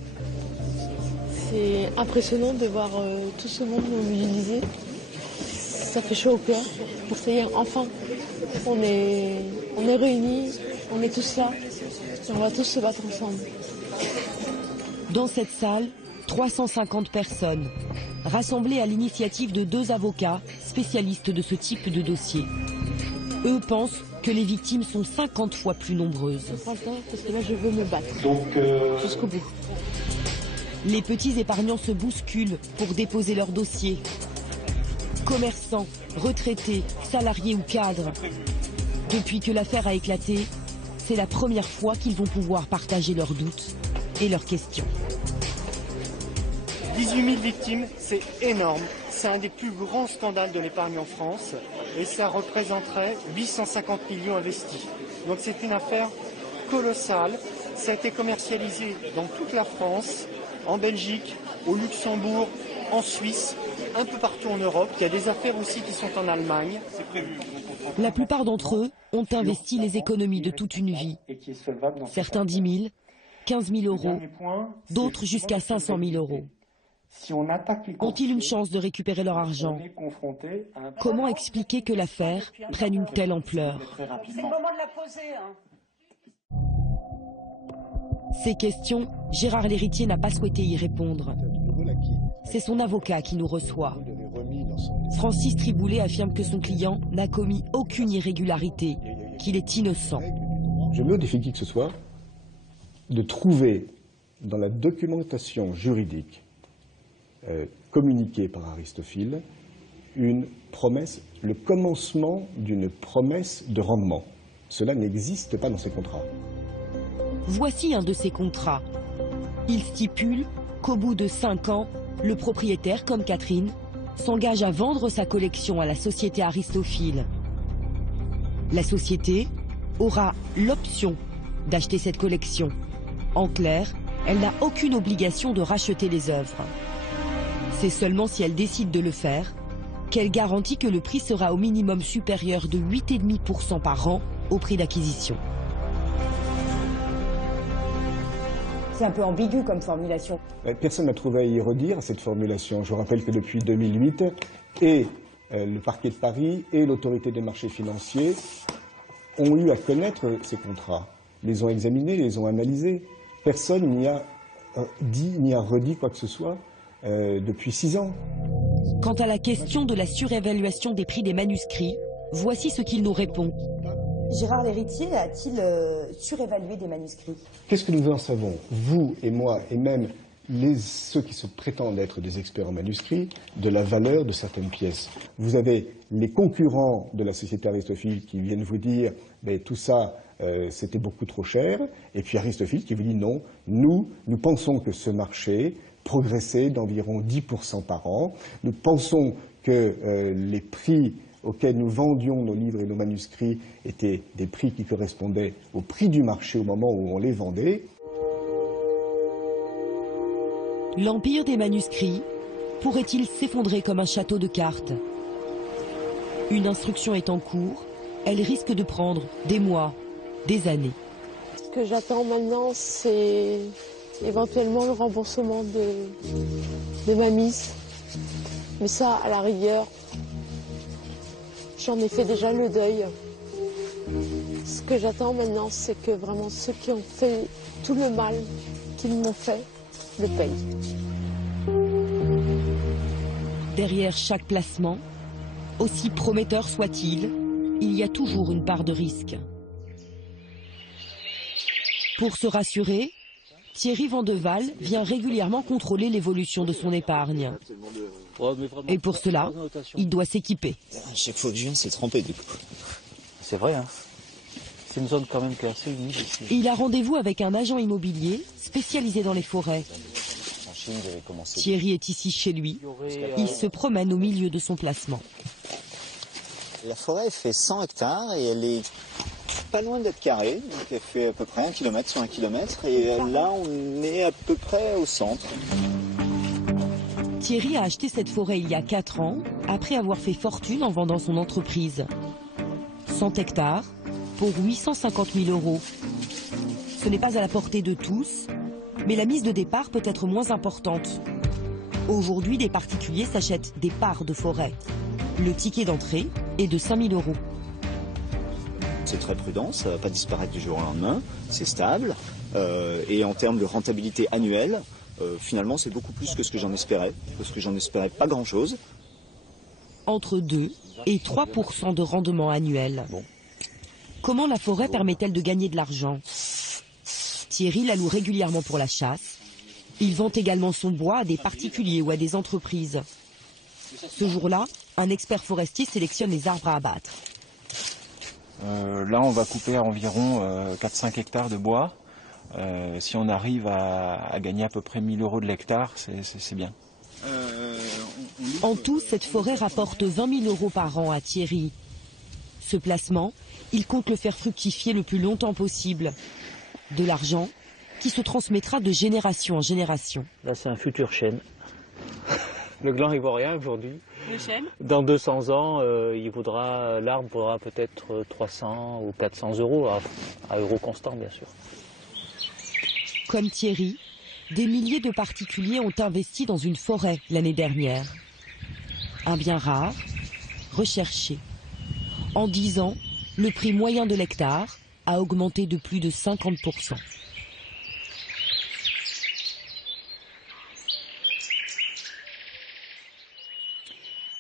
C'est impressionnant de voir tout ce monde mobilisé. Ça fait chaud au cœur. Ça y est, enfin, on est réunis, on est tous là, et on va tous se battre ensemble. Dans cette salle, 350 personnes, rassemblées à l'initiative de 2 avocats spécialistes de ce type de dossier. Eux pensent que les victimes sont 50 fois plus nombreuses. Je prends le temps parce que là je veux me battre jusqu'au bout. Les petits épargnants se bousculent pour déposer leur dossier. Commerçants, retraités, salariés ou cadres. Depuis que l'affaire a éclaté, c'est la première fois qu'ils vont pouvoir partager leurs doutes et leurs questions. 18 000 victimes, c'est énorme. C'est un des plus grands scandales de l'épargne en France et ça représenterait 850 millions investis. Donc c'est une affaire colossale. Ça a été commercialisé dans toute la France, en Belgique, au Luxembourg, en Suisse, un peu partout en Europe. Il y a des affaires aussi qui sont en Allemagne. La plupart d'entre eux ont investi les économies de toute une vie. Certains 10 000, 15 000 euros, d'autres jusqu'à 500 000 euros. Ont-ils une chance de récupérer leur argent? Comment expliquer que l'affaire prenne une telle ampleur? C'est le moment de la poser. Ces questions, Gérard Lhéritier n'a pas souhaité y répondre. C'est son avocat qui nous reçoit. Francis Triboulet affirme que son client n'a commis aucune irrégularité, qu'il est innocent. Je mets au défi qui que ce soit de trouver dans la documentation juridique communiquée par Aristophil une promesse, le commencement d'une promesse de rendement. Cela n'existe pas dans ces contrats. Voici un de ces contrats. Il stipule qu'au bout de 5 ans, le propriétaire, comme Catherine, s'engage à vendre sa collection à la société Aristophil. La société aura l'option d'acheter cette collection. En clair, elle n'a aucune obligation de racheter les œuvres. C'est seulement si elle décide de le faire qu'elle garantit que le prix sera au minimum supérieur de 8,5% par an au prix d'acquisition. C'est un peu ambigu comme formulation. Personne n'a trouvé à y redire à cette formulation. Je vous rappelle que depuis 2008, et le parquet de Paris et l'autorité des marchés financiers ont eu à connaître ces contrats, les ont examinés, les ont analysés. Personne n'y a dit ni a redit quoi que ce soit depuis 6 ans. Quant à la question de la surévaluation des prix des manuscrits, voici ce qu'il nous répond. Gérard Lhéritier a-t-il surévalué des manuscrits? Qu'est-ce que nous en savons, vous et moi, et même ceux qui se prétendent être des experts en manuscrits, de la valeur de certaines pièces? Vous avez les concurrents de la Société Aristophile qui viennent vous dire mais tout ça, c'était beaucoup trop cher, et puis Aristophile qui vous dit non, nous pensons que ce marché progressait d'environ 10% par an, nous pensons que les prix auxquels nous vendions nos livres et nos manuscrits étaient des prix qui correspondaient au prix du marché au moment où on les vendait. L'empire des manuscrits pourrait-il s'effondrer comme un château de cartes? Une instruction est en cours, elle risque de prendre des mois, des années. Ce que j'attends maintenant, c'est éventuellement le remboursement de ma mise. Mais ça, à la rigueur, j'en ai fait déjà le deuil. Ce que j'attends maintenant, c'est que vraiment ceux qui ont fait tout le mal qu'ils m'ont fait, le payent. Derrière chaque placement, aussi prometteur soit-il, il y a toujours une part de risque. Pour se rassurer, Thierry Vandeval vient régulièrement contrôler l'évolution de son épargne. Et pour cela, il doit s'équiper. À chaque fois que je viens, c'est trempé du coup. C'est vrai, hein. C'est une zone quand même qui est assez humide ici. Il a rendez-vous avec un agent immobilier spécialisé dans les forêts. En Chine, j'avais commencé. Thierry est ici chez lui. Il se promène au milieu de son placement. La forêt fait 100 hectares et elle est pas loin d'être carrée. Donc elle fait à peu près 1 km sur 1 km. Et là, on est à peu près au centre. Thierry a acheté cette forêt il y a 4 ans, après avoir fait fortune en vendant son entreprise. 100 hectares pour 850 000 €. Ce n'est pas à la portée de tous, mais la mise de départ peut être moins importante. Aujourd'hui, des particuliers s'achètent des parts de forêt. Le ticket d'entrée est de 5 000 €. C'est très prudent, ça ne va pas disparaître du jour au lendemain, c'est stable. Et en termes de rentabilité annuelle, finalement, c'est beaucoup plus que ce que j'en espérais, parce que j'en espérais pas grand-chose. Entre 2 et 3% de rendement annuel. Bon. Comment la forêt permet-elle de gagner de l'argent? Thierry la loue régulièrement pour la chasse. Il vend également son bois à des particuliers ou à des entreprises. Ce jour-là, un expert forestier sélectionne les arbres à abattre. Là, on va couper environ 4-5 hectares de bois. Si on arrive à gagner à peu près 1 000 € de l'hectare, c'est bien. En tout, cette forêt rapporte 20 000 € par an à Thierry. Ce placement, il compte le faire fructifier le plus longtemps possible. De l'argent qui se transmettra de génération en génération. Là, c'est un futur chêne. Le gland ivoirien aujourd'hui. Le chêne. Dans 200 ans, l'arbre vaudra peut-être 300 ou 400 € à euros constants, bien sûr. Comme Thierry, des milliers de particuliers ont investi dans une forêt l'année dernière. Un bien rare, recherché. En 10 ans, le prix moyen de l'hectare a augmenté de plus de 50%.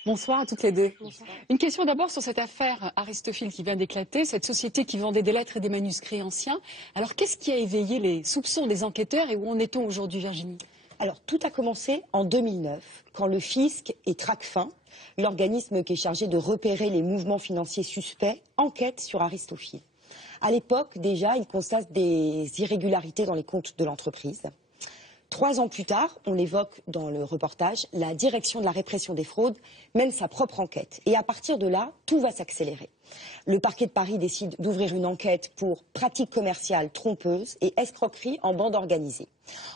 Bonsoir à toutes les deux. Bonsoir. Une question d'abord sur cette affaire Aristophile qui vient d'éclater, cette société qui vendait des lettres et des manuscrits anciens. Alors qu'est-ce qui a éveillé les soupçons des enquêteurs et où en est-on aujourd'hui, Virginie? Alors tout a commencé en 2009, quand le fisc et Tracfin, l'organisme qui est chargé de repérer les mouvements financiers suspects, enquêtent sur Aristophile. À l'époque, déjà, ils constatent des irrégularités dans les comptes de l'entreprise. 3 ans plus tard, on l'évoque dans le reportage, la direction de la répression des fraudes mène sa propre enquête. Et à partir de là, tout va s'accélérer. Le parquet de Paris décide d'ouvrir une enquête pour pratiques commerciales trompeuses et escroquerie en bande organisée.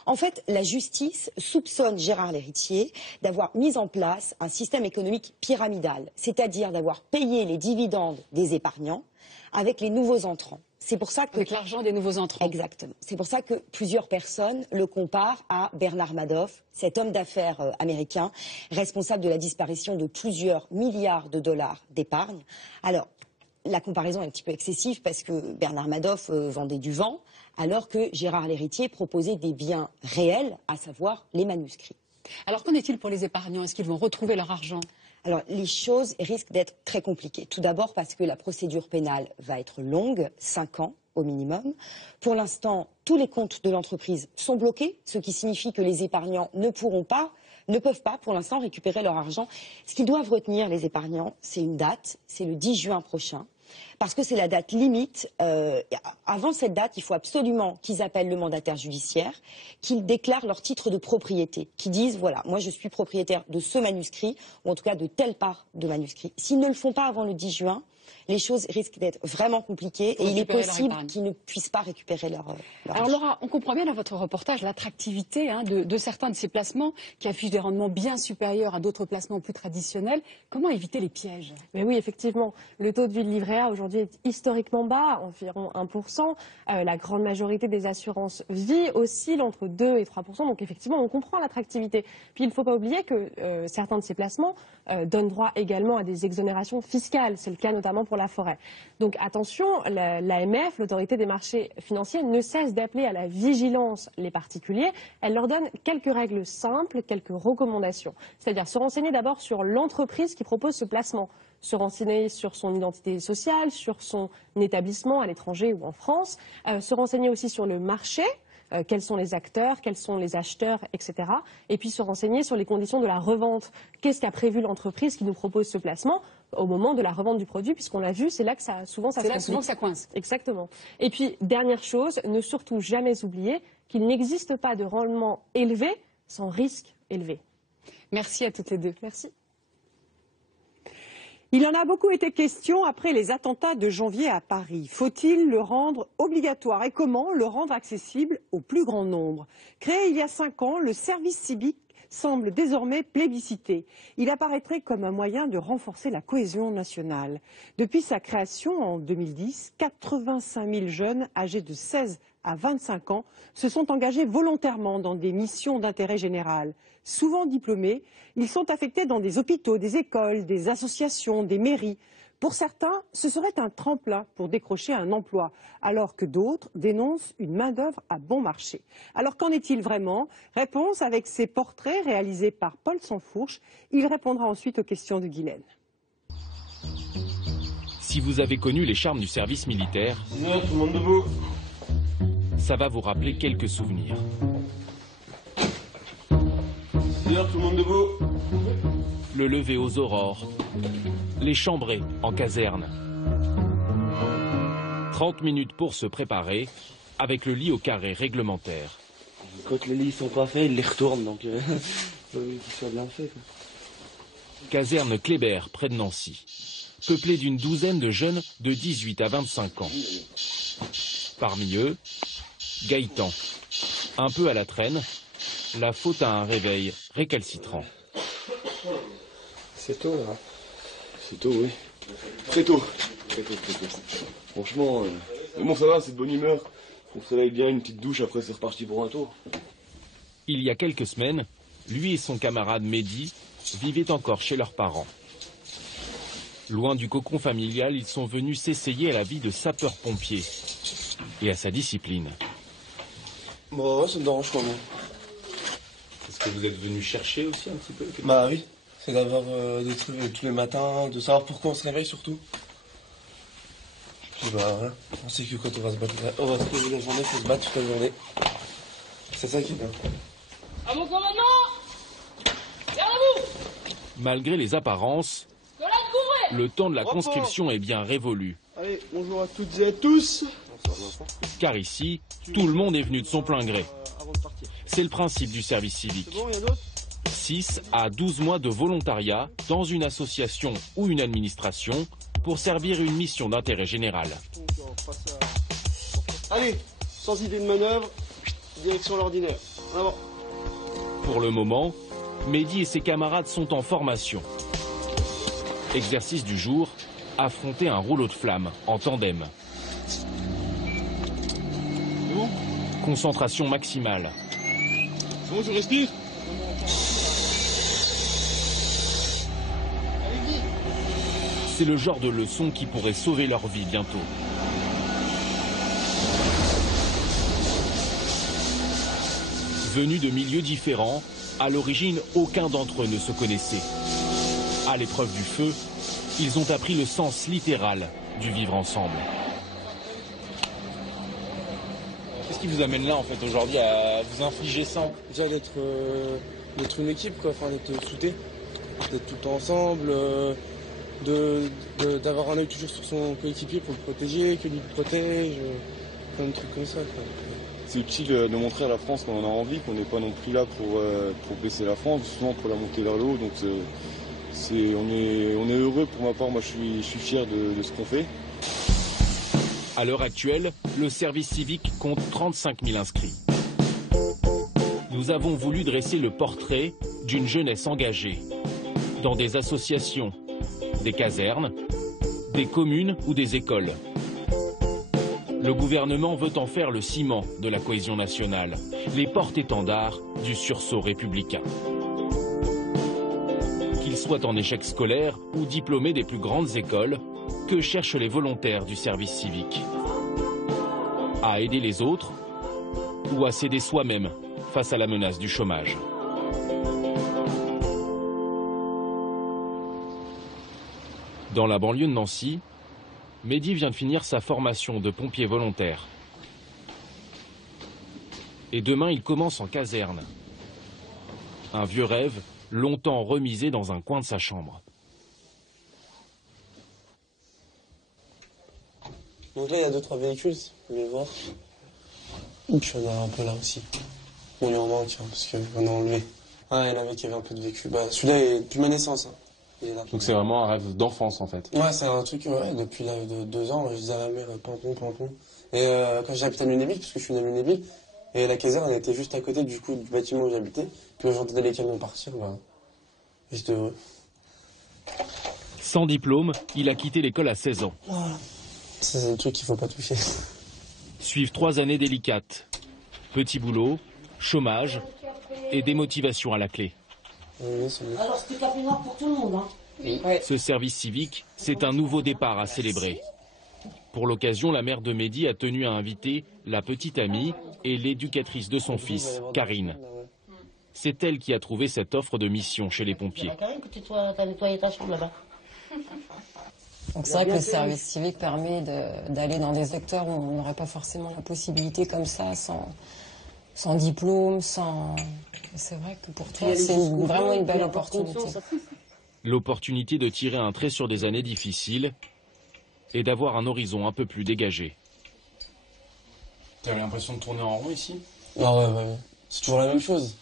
En fait, la justice soupçonne Gérard Lhéritier d'avoir mis en place un système économique pyramidal, c'est-à-dire d'avoir payé les dividendes des épargnants avec les nouveaux entrants. C'est pour ça que avec l'argent des nouveaux entrants. Exactement. C'est pour ça que plusieurs personnes le comparent à Bernard Madoff, cet homme d'affaires américain, responsable de la disparition de plusieurs milliards de dollars d'épargne. Alors, la comparaison est un petit peu excessive parce que Bernard Madoff vendait du vent, alors que Gérard Lhéritier proposait des biens réels, à savoir les manuscrits. Alors qu'en est-il pour les épargnants? Est-ce qu'ils vont retrouver leur argent? Alors, les choses risquent d'être très compliquées. Tout d'abord parce que la procédure pénale va être longue, 5 ans au minimum. Pour l'instant, tous les comptes de l'entreprise sont bloqués, ce qui signifie que les épargnants ne peuvent pas, pour l'instant, récupérer leur argent. Ce qu'ils doivent retenir, les épargnants, c'est une date, c'est le 10 juin prochain. Parce que c'est la date limite. Avant cette date, il faut absolument qu'ils appellent le mandataire judiciaire, qu'ils déclarent leur titre de propriété, qu'ils disent, voilà, moi je suis propriétaire de ce manuscrit, ou en tout cas de telle part de manuscrit. S'ils ne le font pas avant le 10 juin, les choses risquent d'être vraiment compliquées et il est possible qu'ils ne puissent pas récupérer leur Alors Laura, on comprend bien dans votre reportage l'attractivité de certains de ces placements qui affichent des rendements bien supérieurs à d'autres placements plus traditionnels. Comment éviter les pièges? Mais oui, effectivement, le taux de vie de livret A aujourd'hui est historiquement bas, environ 1%. La grande majorité des assurances vie oscille entre 2 et 3%. Donc effectivement, on comprend l'attractivité. Puis il ne faut pas oublier que certains de ces placements donnent droit également à des exonérations fiscales. C'est le cas notamment pour la forêt. Donc attention, l'AMF, l'autorité des marchés financiers, ne cesse d'appeler à la vigilance les particuliers. Elle leur donne quelques règles simples, quelques recommandations. C'est-à-dire se renseigner d'abord sur l'entreprise qui propose ce placement, se renseigner sur son identité sociale, sur son établissement à l'étranger ou en France, se renseigner aussi sur le marché, quels sont les acteurs, quels sont les acheteurs, etc. Et puis se renseigner sur les conditions de la revente. Qu'est-ce qu'a prévu l'entreprise qui nous propose ce placement au moment de la revente du produit, puisqu'on l'a vu, c'est là que souvent ça coince. Exactement. Et puis, dernière chose, ne surtout jamais oublier qu'il n'existe pas de rendement élevé sans risque élevé. Merci à toutes les deux. Merci. Il en a beaucoup été question après les attentats de janvier à Paris. Faut-il le rendre obligatoire et comment le rendre accessible au plus grand nombre? Créé il y a 5 ans, le service civique semble désormais plébiscité. Il apparaîtrait comme un moyen de renforcer la cohésion nationale. Depuis sa création en 2010, 85 000 jeunes âgés de 16 à 25 ans se sont engagés volontairement dans des missions d'intérêt général. Souvent diplômés, ils sont affectés dans des hôpitaux, des écoles, des associations, des mairies. Pour certains, ce serait un tremplin pour décrocher un emploi, alors que d'autres dénoncent une main-d'œuvre à bon marché. Alors qu'en est-il vraiment? Réponse avec ces portraits réalisés par Paul Sansfourche. Il répondra ensuite aux questions de Guylaine. Si vous avez connu les charmes du service militaire, tout le monde debout. Ça va vous rappeler quelques souvenirs. Tout le monde debout. Le lever aux aurores, les chambrés en caserne. 30 minutes pour se préparer, avec le lit au carré réglementaire. Quand les lits sont pas faits, ils les retournent, donc qu'ils soient bien faits. Caserne Kléber, près de Nancy. Peuplée d'une douzaine de jeunes de 18 à 25 ans. Parmi eux, Gaëtan. Un peu à la traîne, la faute à un réveil récalcitrant. C'est tôt, là. C'est tôt, oui. Très tôt. Très tôt. Franchement, mais bon, ça va, c'est de bonne humeur. On se réveille bien, une petite douche, après c'est reparti pour un tour. Il y a quelques semaines, lui et son camarade Mehdi vivaient encore chez leurs parents. Loin du cocon familial, ils sont venus s'essayer à la vie de sapeur-pompier et à sa discipline. Bon, ouais, ça me dérange pas, moi. Est-ce que vous êtes venu chercher aussi un petit peu? Bah oui, c'est d'avoir des trucs tous les matins, de savoir pourquoi on se réveille surtout. Puis bah voilà, on sait que quand on va se battre, on va se lever la journée, il faut se battre toute la journée. C'est ça qui est bien. À mon commandement, gardez-vous. Malgré les apparences, le temps de la conscription est bien révolu. Allez, bonjour à toutes et à tous. Car ici, tout le monde est venu de son plein gré. C'est le principe du service civique. 6 à 12 mois de volontariat dans une association ou une administration pour servir une mission d'intérêt général. Allez, sans idée de manœuvre, direction l'ordinaire. En avant. Pour le moment, Mehdi et ses camarades sont en formation. Exercice du jour, affronter un rouleau de flamme en tandem. Concentration maximale. Bon, je respire. C'est le genre de leçon qui pourrait sauver leur vie bientôt. Venus de milieux différents, à l'origine, aucun d'entre eux ne se connaissait. À l'épreuve du feu, ils ont appris le sens littéral du vivre ensemble. Qu'est-ce qui vous amène là en fait aujourd'hui à vous infliger ça? Déjà d'être une équipe, quoi, enfin, d'être soudés, d'être tout le temps ensemble, d'avoir un œil toujours sur son coéquipier pour le protéger, que lui le protège, plein de trucs comme ça, quoi. C'est utile de montrer à la France qu'on en a envie, qu'on n'est pas non plus là pour baisser la France, souvent pour la monter vers le haut. Donc on est heureux pour ma part, moi je suis fier de ce qu'on fait. À l'heure actuelle, le service civique compte 35 000 inscrits. Nous avons voulu dresser le portrait d'une jeunesse engagée dans des associations, des casernes, des communes ou des écoles. Le gouvernement veut en faire le ciment de la cohésion nationale, les porte-étendards du sursaut républicain. Qu'ils soient en échec scolaire ou diplômés des plus grandes écoles, que cherchent les volontaires du service civique? À aider les autres ou à s'aider soi-même face à la menace du chômage? Dans la banlieue de Nancy, Mehdi vient de finir sa formation de pompier volontaire. Et demain, il commence en caserne. Un vieux rêve, longtemps remisé dans un coin de sa chambre. Donc là, il y a 2-3 véhicules, vous pouvez voir. Et puis on a un peu là aussi. On lui en manque, hein, parce qu'on a enlevé. Ah, il y en avait qui avaient un peu de vécu. Bah, celui-là est depuis ma naissance. Hein. Donc c'est vraiment un rêve d'enfance en fait. Ouais, c'est un truc, ouais, depuis là, de 2 ans, je disais à ma mère, pampon. Et quand j'habitais à Lunéville, parce que je suis né à Lunéville, et la caserne, elle était juste à côté du coup du bâtiment où j'habitais. Puis là, j'entendais les camions partir, bah, j'étais heureux. Sans diplôme, il a quitté l'école à 16 ans. Voilà. C'est un truc qu'il faut pas toucher. Suivent 3 années délicates. Petit boulot, chômage et démotivation à la clé. Alors c'était café noir pour tout le monde, hein. Ce service civique, c'est un nouveau départ à célébrer. Pour l'occasion, la mère de Mehdi a tenu à inviter la petite amie et l'éducatrice de son fils, Karine. C'est elle qui a trouvé cette offre de mission chez les pompiers. Karine, que t'as nettoyé ta chambre là-bas. Donc c'est vrai que le service civique permet d'aller dans des secteurs où on n'aurait pas forcément la possibilité comme ça, sans diplôme, sans... C'est vrai que pour toi, c'est vraiment une belle opportunité. L'opportunité de tirer un trait sur des années difficiles et d'avoir un horizon un peu plus dégagé. T'as l'impression de tourner en rond ici? Ah ouais. C'est toujours la même chose.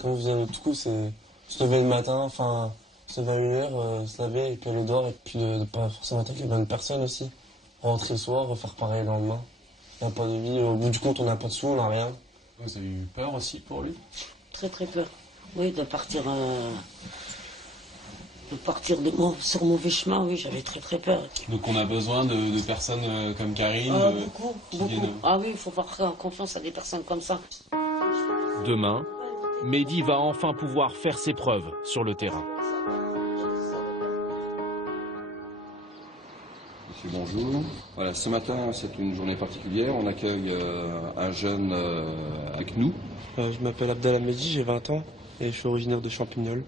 Comme vous avez du coup, c'est se lever le matin, enfin, se lever à 1h, se laver et puis aller dehors, et puis de pas forcément attaquer les bonnes personnes aussi. Rentrer le soir, refaire pareil le lendemain. Il n'y a pas de vie, au bout du compte, on n'a pas de sous, on n'a rien. Vous avez eu peur aussi pour lui? Très peur. Oui, de partir sur mauvais chemin, oui, j'avais très peur. Donc on a besoin de personnes comme Karine beaucoup. Ah oui, il faut faire confiance à des personnes comme ça. Demain, Mehdi va enfin pouvoir faire ses preuves sur le terrain. Monsieur, bonjour. Voilà, ce matin, c'est une journée particulière. On accueille un jeune avec nous. Je m'appelle Abdallah Mehdi, j'ai 20 ans et je suis originaire de Champignol.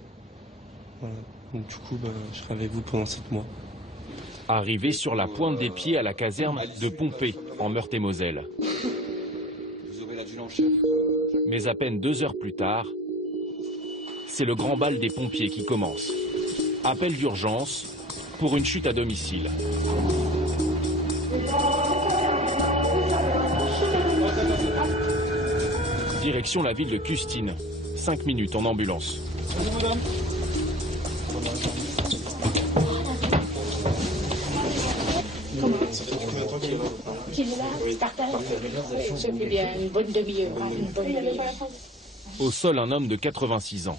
Voilà. Donc, du coup, je serai avec vous pendant 7 mois. Arrivé sur la pointe des pieds à la caserne de Pompée, en Meurthe-et-Moselle. Vous aurez l'adjudant-chef. Mais à peine 2 heures plus tard, c'est le grand bal des pompiers qui commence. Appel d'urgence pour une chute à domicile. Direction la ville de Custine. 5 minutes en ambulance. Une bonne demi-heure. Au sol, un homme de 86 ans.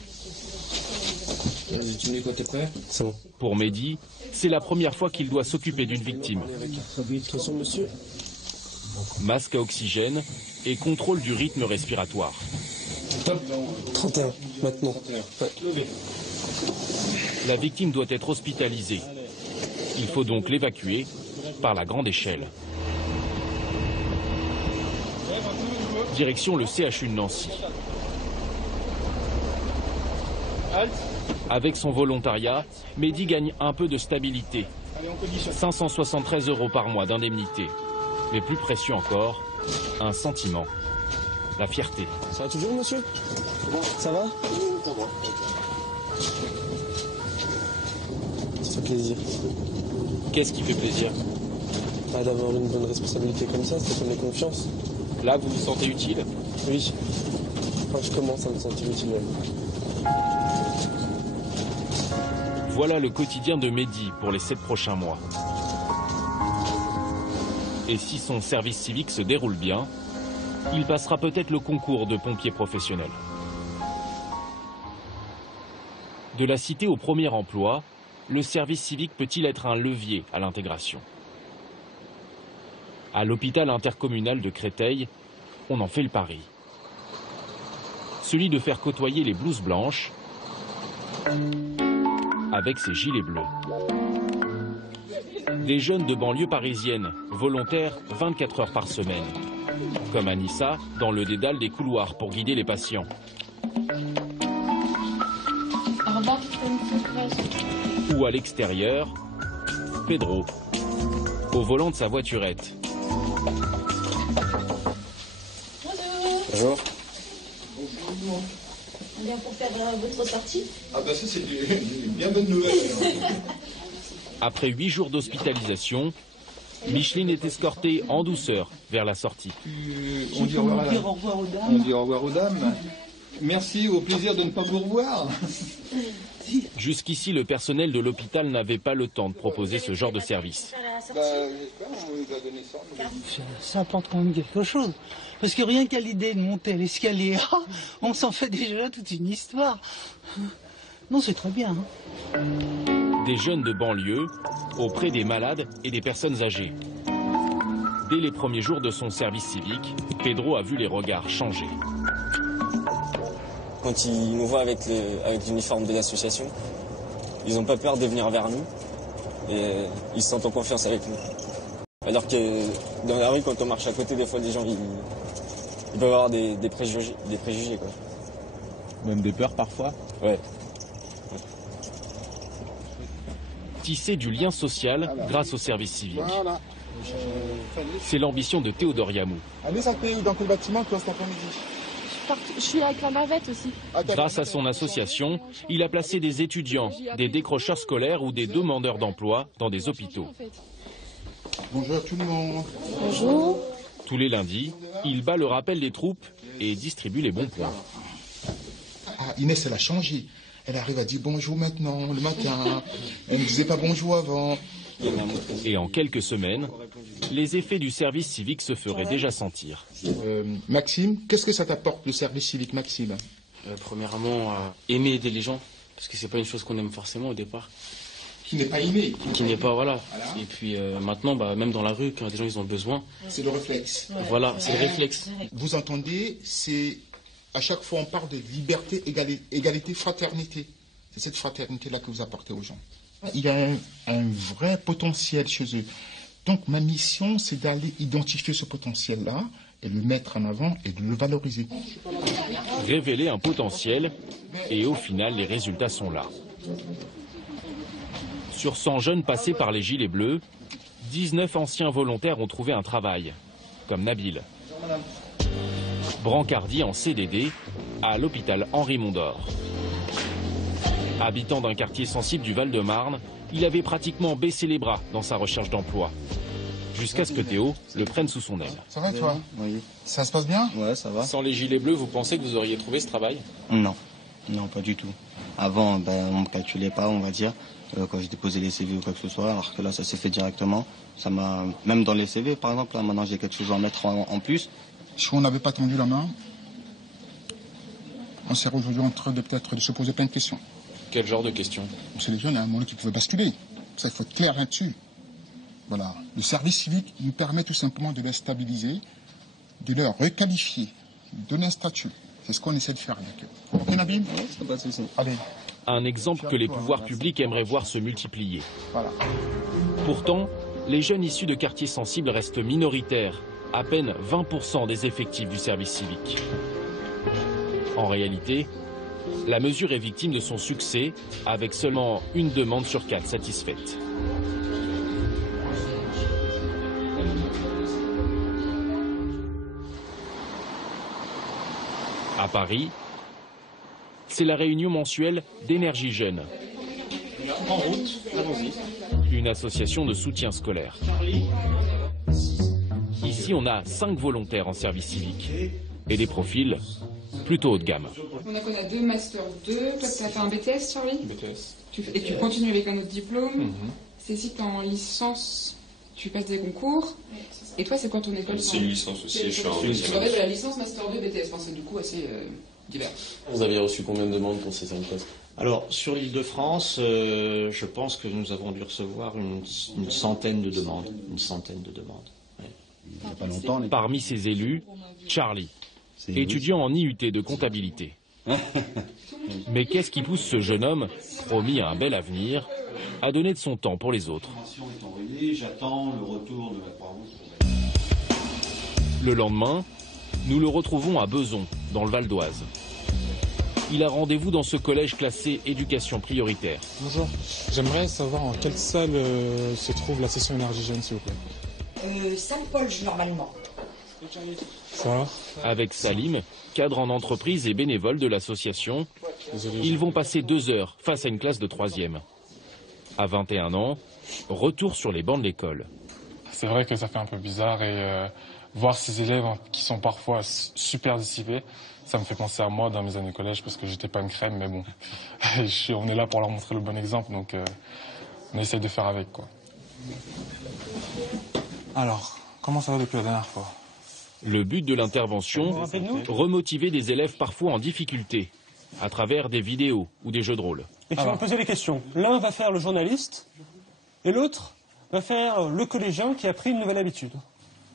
Pour Mehdi, c'est la première fois qu'il doit s'occuper d'une victime. Masque à oxygène et contrôle du rythme respiratoire. 31, maintenant. La victime doit être hospitalisée. Il faut donc l'évacuer par la grande échelle. Direction le CHU de Nancy. Avec son volontariat, Mehdi gagne un peu de stabilité. 573 € par mois d'indemnité. Mais plus précieux encore, un sentiment, la fierté. Ça va toujours, monsieur? Ça va? Ça va. Ça fait plaisir. Qu'est-ce qui fait plaisir? D'avoir une bonne responsabilité comme ça donne confiance. Là, vous vous sentez utile? Oui. Enfin, je commence à me sentir utile. Voilà le quotidien de Mehdi pour les 7 prochains mois. Et si son service civique se déroule bien, il passera peut-être le concours de pompier professionnel. De la cité au premier emploi, le service civique peut-il être un levier à l'intégration? À l'hôpital intercommunal de Créteil, on en fait le pari. Celui de faire côtoyer les blouses blanches avec ses gilets bleus. Des jeunes de banlieue parisienne, volontaires 24 heures par semaine. Comme Anissa, dans le dédale des couloirs pour guider les patients. Ou à l'extérieur, Pedro, au volant de sa voiturette. Bonjour. Bonjour. On vient pour faire votre sortie. Ah bah ça c'est une bien bonne nouvelle. Après 8 jours d'hospitalisation, Micheline est escortée en douceur vers la sortie. On dit au revoir aux dames. On dit au revoir aux dames. Merci, au plaisir de ne pas vous revoir. Jusqu'ici, le personnel de l'hôpital n'avait pas le temps de proposer ce genre de service. Ça apporte quand même quelque chose. Parce que rien qu'à l'idée de monter à l'escalier, on s'en fait déjà toute une histoire. Non, c'est très bien. Des jeunes de banlieue auprès des malades et des personnes âgées. Dès les premiers jours de son service civique, Pedro a vu les regards changer. Quand ils nous voient avec l'uniforme de l'association, ils n'ont pas peur de venir vers nous et ils se sentent en confiance avec nous. Alors que dans la rue, quand on marche à côté, des fois, des gens ils peuvent avoir des préjugés, quoi. Même des peurs parfois? Ouais. Tisser du lien social grâce au service civique. C'est l'ambition de Théodore Yamou. Allez, ça fait où dans quel bâtiment toi cet après-midi? Je suis avec la navette aussi. Grâce à son association, il a placé des étudiants, des décrocheurs scolaires ou des demandeurs d'emploi dans des hôpitaux. Bonjour tout le monde. Bonjour. Tous les lundis, il bat le rappel des troupes et distribue les bons points. Ah, Inès, elle a changé. Elle arrive à dire bonjour maintenant, le matin. Elle ne disait pas bonjour avant. Et en quelques semaines, les effets du service civique se feraient déjà sentir. Maxime, qu'est-ce que ça t'apporte le service civique, Maxime? Premièrement, aimer aider les gens, parce que c'est pas une chose qu'on aime forcément au départ. Qui n'est pas aimé. Qui n'est pas, voilà. Et puis maintenant, même dans la rue, quand des gens ils ont besoin. C'est le réflexe. Voilà, c'est le réflexe. Vous entendez, c'est à chaque fois on parle de liberté, égalité, fraternité. C'est cette fraternité-là que vous apportez aux gens. Il y a un vrai potentiel chez eux. Donc ma mission, c'est d'aller identifier ce potentiel-là et le mettre en avant et de le valoriser. Révéler un potentiel et au final, les résultats sont là. Sur 100 jeunes passés par les Gilets Bleus, 19 anciens volontaires ont trouvé un travail, comme Nabil. Brancardier en CDD à l'hôpital Henri Mondor. Habitant d'un quartier sensible du Val-de-Marne, il avait pratiquement baissé les bras dans sa recherche d'emploi. Jusqu'à ce que Théo le prenne sous son aile. Ça va toi? Oui. Ça se passe bien? Ouais, ça va. Sans les Gilets Bleus, vous pensez que vous auriez trouvé ce travail? Non, non, pas du tout. Avant, on ne me calculait pas, on va dire, quand j'ai déposé les CV ou quoi que ce soit, alors que là, ça s'est fait directement. Ça m'a, même dans les CV, par exemple, là, maintenant, j'ai quelque chose à en mettre en plus. Si on n'avait pas tendu la main, on serait aujourd'hui en train de peut-être de se poser plein de questions. Quel genre de questions? C'est les jeunes, à un moment qui pouvaient basculer. Ça, il faut être clair là-dessus. Voilà. Le service civique nous permet tout simplement de les stabiliser, de leur requalifier, de donner un statut. C'est ce qu'on essaie de faire avec eux. Ok, Nabil? Oui, c'est pas de souci. Allez. Un exemple que les pouvoirs publics aimeraient voir se multiplier. Pourtant, les jeunes issus de quartiers sensibles restent minoritaires, à peine 20% des effectifs du service civique. En réalité, la mesure est victime de son succès, avec seulement une demande sur 4 satisfaite. À Paris, c'est la réunion mensuelle d'Énergie Jeune. En route, allons-y. Une association de soutien scolaire. Ici, on a 5 volontaires en service civique et des profils plutôt haut de gamme. On a 2 Master 2. Toi, tu as fait un BTS, Charlie? BTS. Et tu continues avec un autre diplôme. Cécile, tu es en licence, tu passes des concours. Et toi, c'est quoi ton école? C'est une licence aussi, je suis en licence. De la licence Master 2 BTS, c'est du coup assez divers. Vous avez reçu combien de demandes pour ces 5 postes? Alors, sur l'Île-de-France, je pense que nous avons dû recevoir une centaine de demandes. Ouais. Parmi ces élus, Charlie, étudiant en IUT de comptabilité. Mais qu'est-ce qui pousse ce jeune homme, promis à un bel avenir, à donner de son temps pour les autres? J'attends le retour de la Croix-Rouge. Le lendemain, nous le retrouvons à Beson, dans le Val d'Oise. Il a rendez-vous dans ce collège classé éducation prioritaire. Bonjour, j'aimerais savoir en quelle salle se trouve la session énergie jeune, s'il vous plaît. Salle Polge, normalement. Ça va? Avec Salim, cadre en entreprise et bénévole de l'association, ils vont passer 2 heures face à une classe de 3e. À 21 ans, retour sur les bancs de l'école. C'est vrai que ça fait un peu bizarre et voir ces élèves qui sont parfois super dissipés, ça me fait penser à moi dans mes années collège parce que j'étais pas une crème, mais bon, on est là pour leur montrer le bon exemple, donc on essaye de faire avec, quoi. Alors, comment ça va depuis la dernière fois? Le but de l'intervention, remotiver des élèves parfois en difficulté, à travers des vidéos ou des jeux de rôle. Et tu vas me poser les questions. L'un va faire le journaliste et l'autre va faire le collégien qui a pris une nouvelle habitude.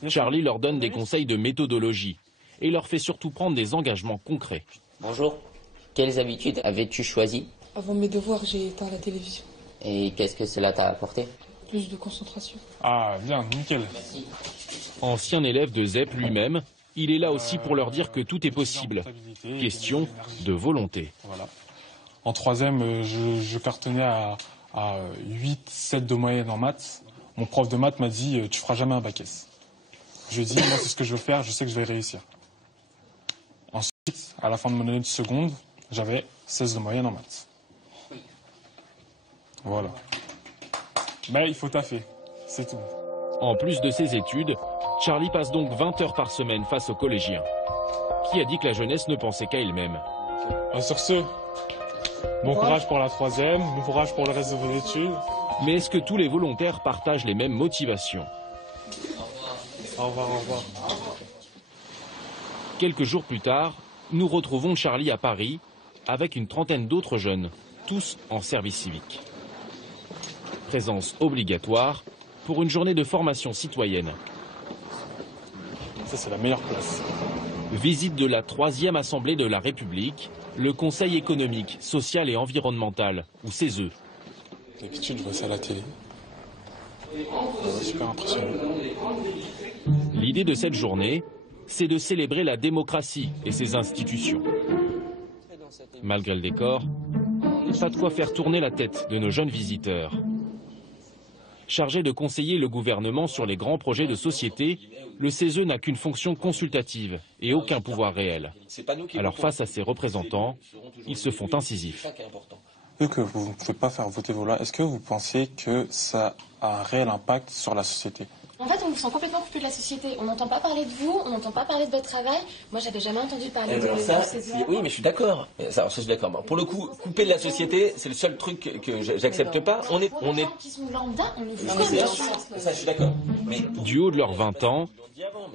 Charlie leur donne des conseils de méthodologie et leur fait surtout prendre des engagements concrets. Bonjour, quelles habitudes avais-tu choisies? Avant mes devoirs, j'ai éteint la télévision. Et qu'est-ce que cela t'a apporté? Plus de concentration. Ah, bien, nickel. Ancien élève de ZEP lui-même, il est là aussi pour leur dire que tout est possible. Question de volonté. Voilà. En 3e, je cartonnais à 8-7 de moyenne en maths. Mon prof de maths m'a dit « tu feras jamais un bac S ». Je lui ai dit « moi c'est ce que je veux faire, je sais que je vais réussir ». Ensuite, à la fin de mon année de seconde, j'avais 16 de moyenne en maths. Voilà. Mais il faut taffer, c'est tout. En plus de ses études, Charlie passe donc 20 heures par semaine face aux collégiens. Qui a dit que la jeunesse ne pensait qu'à elle-même? Sur ce, bon courage pour la 3e, bon courage pour le reste de vos études. Mais est-ce que tous les volontaires partagent les mêmes motivations? Au revoir, au revoir. Quelques jours plus tard, nous retrouvons Charlie à Paris avec une trentaine d'autres jeunes, tous en service civique. Présence obligatoire pour une journée de formation citoyenne. Ça, c'est la meilleure place. Visite de la 3e Assemblée de la République, le Conseil économique, social et environnemental, ou CESE. D'habitude, je vois ça à la télé. C'est super impressionnant. L'idée de cette journée, c'est de célébrer la démocratie et ses institutions. Malgré le décor, pas de quoi faire tourner la tête de nos jeunes visiteurs. Chargé de conseiller le gouvernement sur les grands projets de société, le CESE n'a qu'une fonction consultative et aucun pouvoir réel. Alors face à ses représentants, ils se font incisifs. Vu que vous ne pouvez pas faire voter vos lois, est-ce que vous pensez que ça a un réel impact sur la société? En fait, on vous sent complètement coupé de la société. On n'entend pas parler de vous, on n'entend pas parler de votre travail. Moi, j'avais jamais entendu parler de ça, CESE. oui, mais je suis d'accord. Ça, je suis d'accord. Bon, pour le coup, couper de la société, c'est le seul truc que j'accepte pas. On est qui sont lambda, on nous fout ça, je suis d'accord. Mais du haut de leurs 20 ans,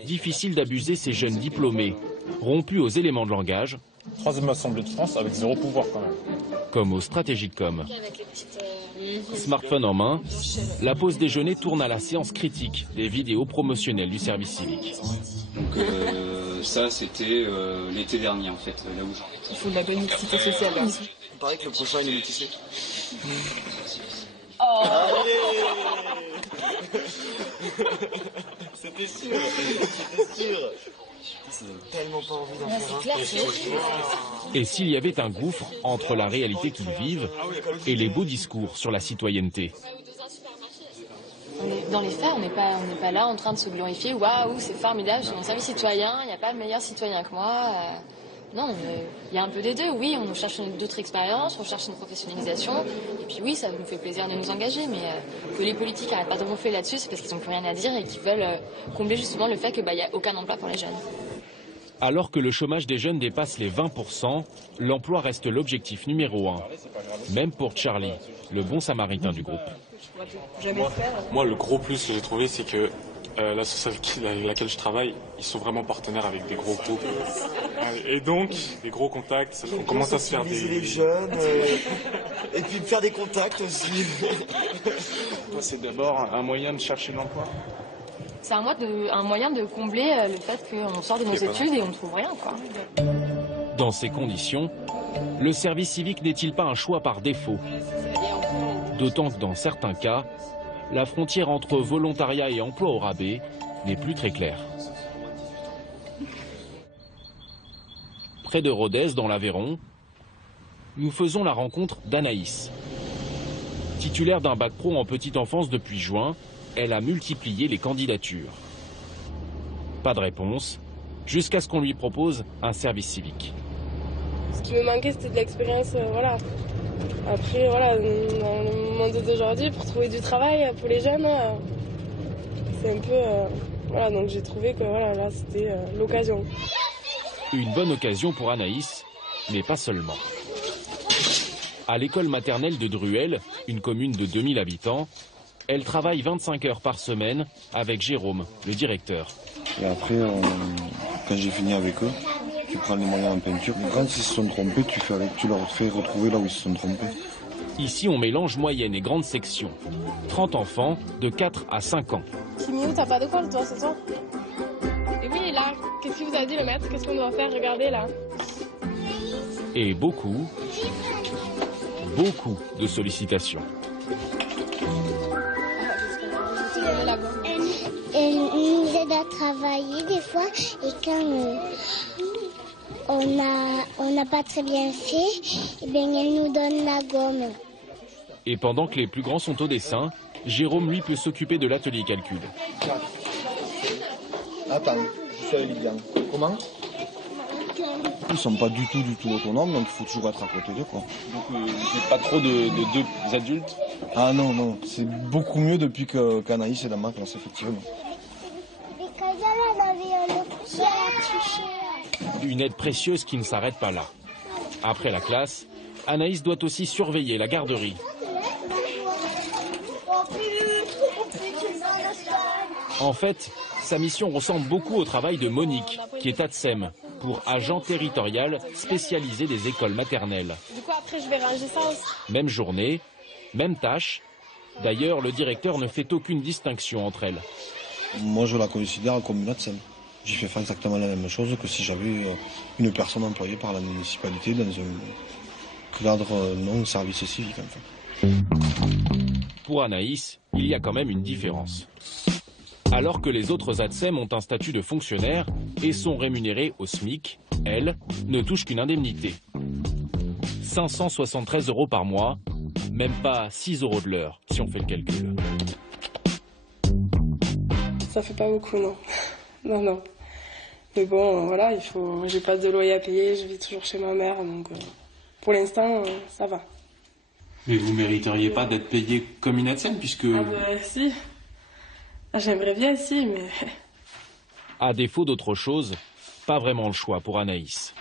difficile d'abuser ces jeunes diplômés, rompus aux éléments de langage. 3e Assemblée de France avec 0 pouvoir quand même. Comme au Stratégique Com. Avec les petites Smartphone en main, la pause déjeuner tourne à la séance critique des vidéos promotionnelles du service civique. Donc ça, c'était l'été dernier en fait, là où Il faut de la bonne mixité sociale. Hein. Il paraît que le prochain il est métissé. Oh. C'était sûr, c'était sûr. Ça donne tellement pas envie d'en faire un. Et s'il y avait un gouffre entre la réalité qu'ils vivent et les beaux discours sur la citoyenneté. Dans les faits, on n'est pas là en train de se glorifier. Waouh, c'est formidable, je suis un service citoyen, il n'y a pas de meilleur citoyen que moi. Non, il y a un peu des deux. Oui, on cherche d'autres expériences, on cherche une professionnalisation. Et puis oui, ça nous fait plaisir de nous engager. Mais que les politiques n'arrêtent pas de ronfler là-dessus, c'est parce qu'ils n'ont plus rien à dire et qu'ils veulent combler justement le fait qu'il n'y a aucun emploi pour les jeunes. Alors que le chômage des jeunes dépasse les 20%, l'emploi reste l'objectif numéro 1. Même pour Charlie, le bon samaritain du groupe. Moi, le gros plus que j'ai trouvé, c'est que l'association avec laquelle je travaille, ils sont vraiment partenaires avec des gros groupes. Et donc, des gros contacts, on commence à se faire des... les jeunes, et puis faire des contacts aussi. C'est d'abord un moyen de chercher de l'emploi. C'est un moyen de combler le fait qu'on sort de nos études et on ne trouve rien, quoi. Dans ces conditions, le service civique n'est-il pas un choix par défaut? D'autant que dans certains cas, la frontière entre volontariat et emploi au rabais n'est plus très claire. Près de Rodez, dans l'Aveyron, nous faisons la rencontre d'Anaïs. Titulaire d'un bac pro en petite enfance depuis juin, elle a multiplié les candidatures. Pas de réponse, jusqu'à ce qu'on lui propose un service civique. Ce qui me manquait, c'était de l'expérience, voilà. Après, voilà, dans le monde d'aujourd'hui, pour trouver du travail pour les jeunes, c'est un peu... voilà, donc j'ai trouvé que voilà, là, c'était l'occasion. Une bonne occasion pour Anaïs, mais pas seulement. À l'école maternelle de Druel, une commune de 2000 habitants, elle travaille 25 heures par semaine avec Jérôme, le directeur. Et après, quand j'ai fini avec eux, tu prends les moyens en peinture. Quand ils se sont trompés, tu leur fais retrouver là où ils se sont trompés. Ici, on mélange moyenne et grande section. 30 enfants de 4 à 5 ans. Timio, t'as pas de colle, toi, ce soir? Et oui, là, qu'est-ce qu'il vous a dit le maître? Qu'est-ce qu'on doit faire? Regardez, là. Et beaucoup de sollicitations. Elle nous aide à travailler des fois et quand on n'a pas très bien fait, eh bien, elle nous donne la gomme. Et pendant que les plus grands sont au dessin, Jérôme, lui, peut s'occuper de l'atelier calcul. Attends, je suis avec Lian. Comment? Ils sont pas du tout autonomes, donc il faut toujours être à côté d'eux, quoi. Donc vous n'êtes pas trop de deux adultes? Ah non, c'est beaucoup mieux depuis qu'Anaïs est dans ma classe, effectivement. Une aide précieuse qui ne s'arrête pas là. Après la classe, Anaïs doit aussi surveiller la garderie. En fait, sa mission ressemble beaucoup au travail de Monique, qui est ATSEM, pour agent territorial spécialisé des écoles maternelles. Du coup, après, je vais ranger ça aussi. Même journée, même tâche. D'ailleurs, le directeur ne fait aucune distinction entre elles. Moi, je la considère comme une ATSEM. J'y fais faire exactement la même chose que si j'avais une personne employée par la municipalité dans un cadre non service civique, en fait. Pour Anaïs, il y a quand même une différence. Alors que les autres ATSEM ont un statut de fonctionnaire et sont rémunérés au SMIC, elle ne touche qu'une indemnité. 573 € par mois, même pas 6 € de l'heure, si on fait le calcul. Ça fait pas beaucoup, non. Non. Mais bon, voilà, j'ai pas de loyer à payer, je vis toujours chez ma mère, donc pour l'instant, ça va. Mais vous mériteriez pas d'être payé comme une ATSEM, puisque... Ah ben si. J'aimerais bien, si, mais... À défaut d'autre chose, pas vraiment le choix pour Anaïs.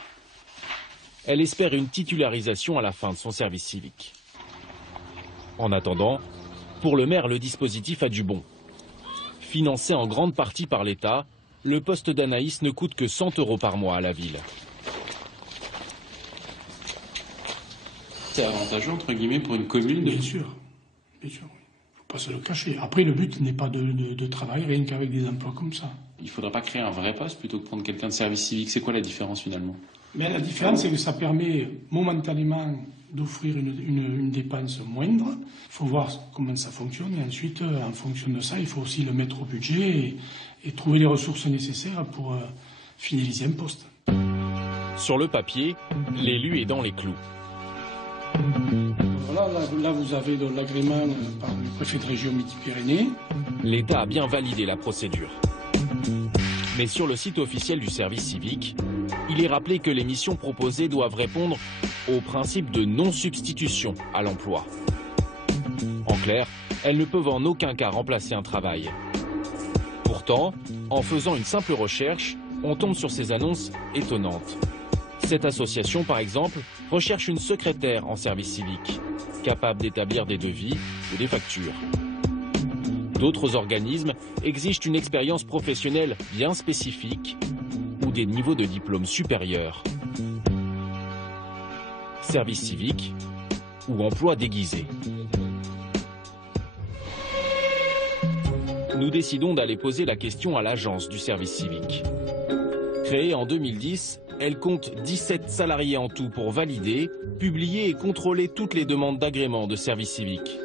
Elle espère une titularisation à la fin de son service civique. En attendant, pour le maire, le dispositif a du bon. Financé en grande partie par l'État, le poste d'Anaïs ne coûte que 100 € par mois à la ville. C'est avantageux, entre guillemets, pour une commune. Bien sûr. Bien sûr, oui. Faut pas se le cacher. Après, le but n'est pas de travailler rien qu'avec des emplois comme ça. Il ne faudrait pas créer un vrai poste plutôt que prendre quelqu'un de service civique. C'est quoi la différence finalement? Mais la différence, c'est que ça permet momentanément d'offrir une dépense moindre. Il faut voir comment ça fonctionne et ensuite, en fonction de ça, il faut aussi le mettre au budget et trouver les ressources nécessaires pour finaliser un poste. Sur le papier, l'élu est dans les clous. Voilà, là vous avez l'agrément par le préfet de région Midi-Pyrénées. L'État a bien validé la procédure. Mais sur le site officiel du service civique, il est rappelé que les missions proposées doivent répondre au principe de non-substitution à l'emploi. En clair, elles ne peuvent en aucun cas remplacer un travail. Pourtant, en faisant une simple recherche, on tombe sur ces annonces étonnantes. Cette association, par exemple, recherche une secrétaire en service civique, capable d'établir des devis ou des factures. D'autres organismes exigent une expérience professionnelle bien spécifique ou des niveaux de diplôme supérieurs. Service civique ou emploi déguisé. Nous décidons d'aller poser la question à l'agence du service civique. Créée en 2010, elle compte 17 salariés en tout pour valider, publier et contrôler toutes les demandes d'agrément de service civique.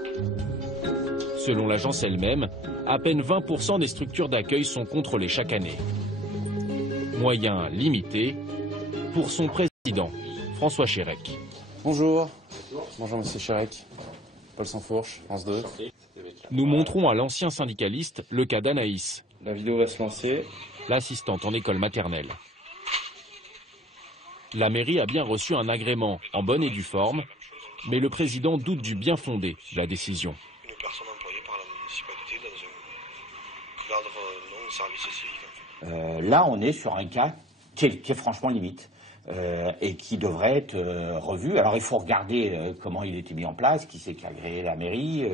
Selon l'agence elle-même, à peine 20% des structures d'accueil sont contrôlées chaque année. Moyens limités pour son président, François Chérec. Bonjour. Bonjour Monsieur Chérec. Paul Sansfourche, France 2. Nous montrons à l'ancien syndicaliste le cas d'Anaïs. La vidéo va se lancer. L'assistante en école maternelle. La mairie a bien reçu un agrément en bonne et due forme, mais le président doute du bien fondé de la décision. Une personne employée par la municipalité dans un cadre non service civique. Là, on est sur un cas qui est franchement limite et qui devrait être revu. Alors, il faut regarder comment il a été mis en place, qui c'est qui a agréé la mairie.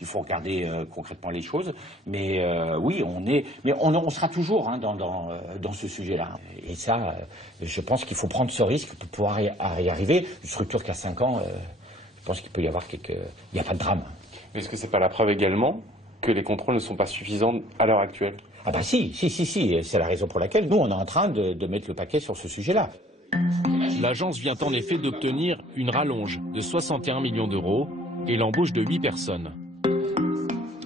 Il faut regarder concrètement les choses. Mais oui, on sera toujours dans ce sujet-là. Et ça, je pense qu'il faut prendre ce risque pour pouvoir y arriver. Une structure qui a 5 ans, je pense qu'il peut y avoir il n'y a pas de drame. Est-ce que c'est pas la preuve également que les contrôles ne sont pas suffisants à l'heure actuelle? Ah bah si. C'est la raison pour laquelle nous, on est en train de mettre le paquet sur ce sujet-là. L'agence vient en effet d'obtenir une rallonge de 61 millions d'euros et l'embauche de 8 personnes.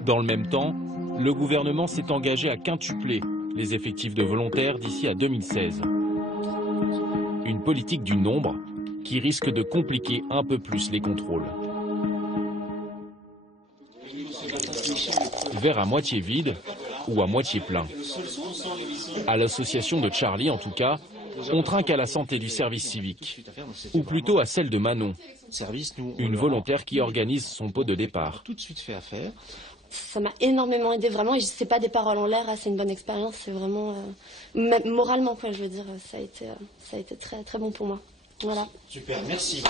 Dans le même temps, le gouvernement s'est engagé à quintupler les effectifs de volontaires d'ici à 2016. Une politique du nombre qui risque de compliquer un peu plus les contrôles. Verre à moitié vide ou à moitié plein. À l'association de Charlie, en tout cas, on trinque à la santé du service civique, ou plutôt à celle de Manon, une volontaire qui organise son pot de départ. Tout de suite fait affaire. Ça m'a énormément aidé vraiment, et c'est pas des paroles en l'air, c'est une bonne expérience, c'est vraiment moralement quoi, je veux dire, ça a été très très bon pour moi. Voilà. Super, merci.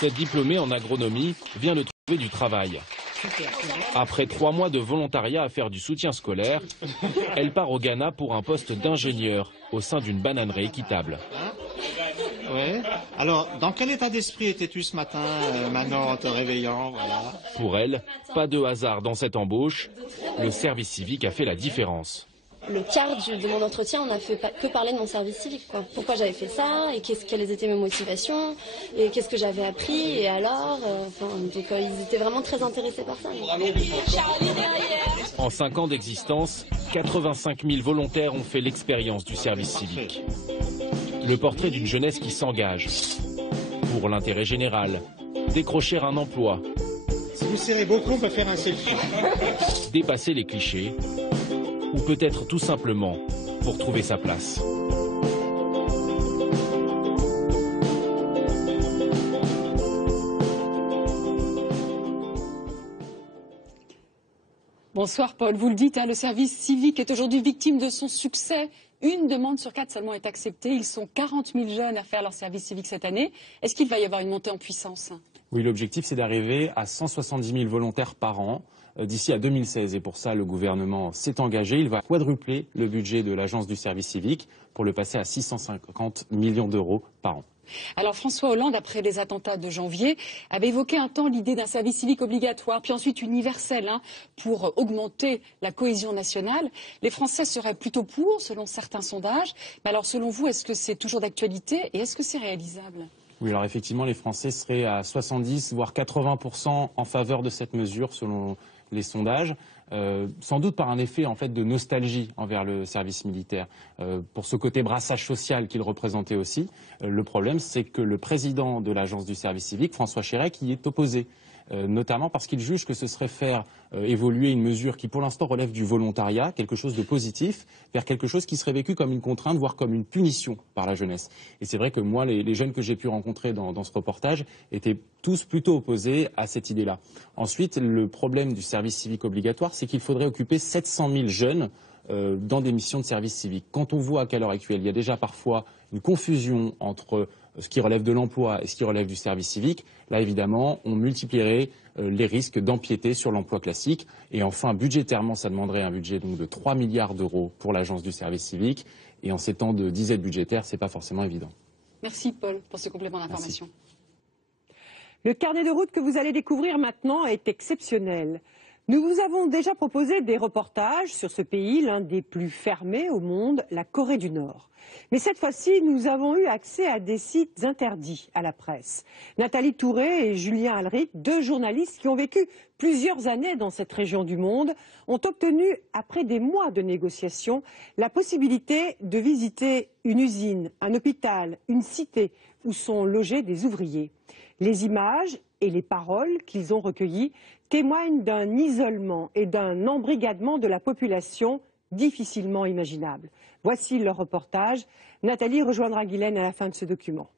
Cette diplômée en agronomie vient de trouver du travail. Après 3 mois de volontariat à faire du soutien scolaire, elle part au Ghana pour un poste d'ingénieur au sein d'une bananerie équitable. Ouais. Alors, dans quel état d'esprit étais-tu ce matin, Manon, en te réveillant, voilà. Pour elle, pas de hasard dans cette embauche. Le service civique a fait la différence. Le quart de mon entretien, on n'a fait que parler de mon service civique, quoi. Pourquoi j'avais fait ça, et quelles étaient mes motivations, et qu'est-ce que j'avais appris, et alors, donc ils étaient vraiment très intéressés par ça. En 5 ans d'existence, 85 000 volontaires ont fait l'expérience du service civique. Le portrait d'une jeunesse qui s'engage pour l'intérêt général, décrocher un emploi. Si vous serrez beaucoup, on peut faire un selfie. Dépasser les clichés, ou peut-être tout simplement pour trouver sa place. Bonsoir Paul, vous le dites, le service civique est aujourd'hui victime de son succès. Une demande sur 4 seulement est acceptée. Ils sont 40 000 jeunes à faire leur service civique cette année. Est-ce qu'il va y avoir une montée en puissance ? Oui, l'objectif c'est d'arriver à 170 000 volontaires par an. d'ici à 2016. Et pour ça, le gouvernement s'est engagé. Il va quadrupler le budget de l'Agence du service civique pour le passer à 650 millions d'euros par an. Alors François Hollande, après les attentats de janvier, avait évoqué un temps l'idée d'un service civique obligatoire, puis ensuite universel, pour augmenter la cohésion nationale. Les Français seraient plutôt pour, selon certains sondages. Mais alors selon vous, est-ce que c'est toujours d'actualité et est-ce que c'est réalisable ? Oui, alors effectivement, les Français seraient à 70 voire 80% en faveur de cette mesure, selon les sondages. Sans doute par un effet en fait de nostalgie envers le service militaire, pour ce côté brassage social qu'il représentait aussi. Le problème, c'est que le président de l'agence du service civique, François Chérec, y est opposé. Notamment parce qu'il juge que ce serait faire évoluer une mesure qui pour l'instant relève du volontariat, quelque chose de positif, vers quelque chose qui serait vécu comme une contrainte, voire comme une punition par la jeunesse. Et c'est vrai que moi, les jeunes que j'ai pu rencontrer dans ce reportage étaient tous plutôt opposés à cette idée-là. Ensuite, le problème du service civique obligatoire, c'est qu'il faudrait occuper 700 000 jeunes dans des missions de service civique. Quand on voit qu'à l'heure actuelle, il y a déjà parfois une confusion entre ce qui relève de l'emploi et ce qui relève du service civique, là évidemment, on multiplierait les risques d'empiéter sur l'emploi classique. Et enfin, budgétairement, ça demanderait un budget donc, de 3 milliards d'euros pour l'agence du service civique. Et en ces temps de disette budgétaire, ce n'est pas forcément évident. Merci Paul pour ce complément d'information. Le carnet de route que vous allez découvrir maintenant est exceptionnel. Nous vous avons déjà proposé des reportages sur ce pays, l'un des plus fermés au monde, la Corée du Nord. Mais cette fois-ci, nous avons eu accès à des sites interdits à la presse. Nathalie Touré et Julien Alric, deux journalistes qui ont vécu plusieurs années dans cette région du monde, ont obtenu, après des mois de négociations, la possibilité de visiter une usine, un hôpital, une cité où sont logés des ouvriers. Les images et les paroles qu'ils ont recueillies témoignent d'un isolement et d'un embrigadement de la population difficilement imaginable. Voici leur reportage. Nathalie rejoindra Guylaine à la fin de ce document.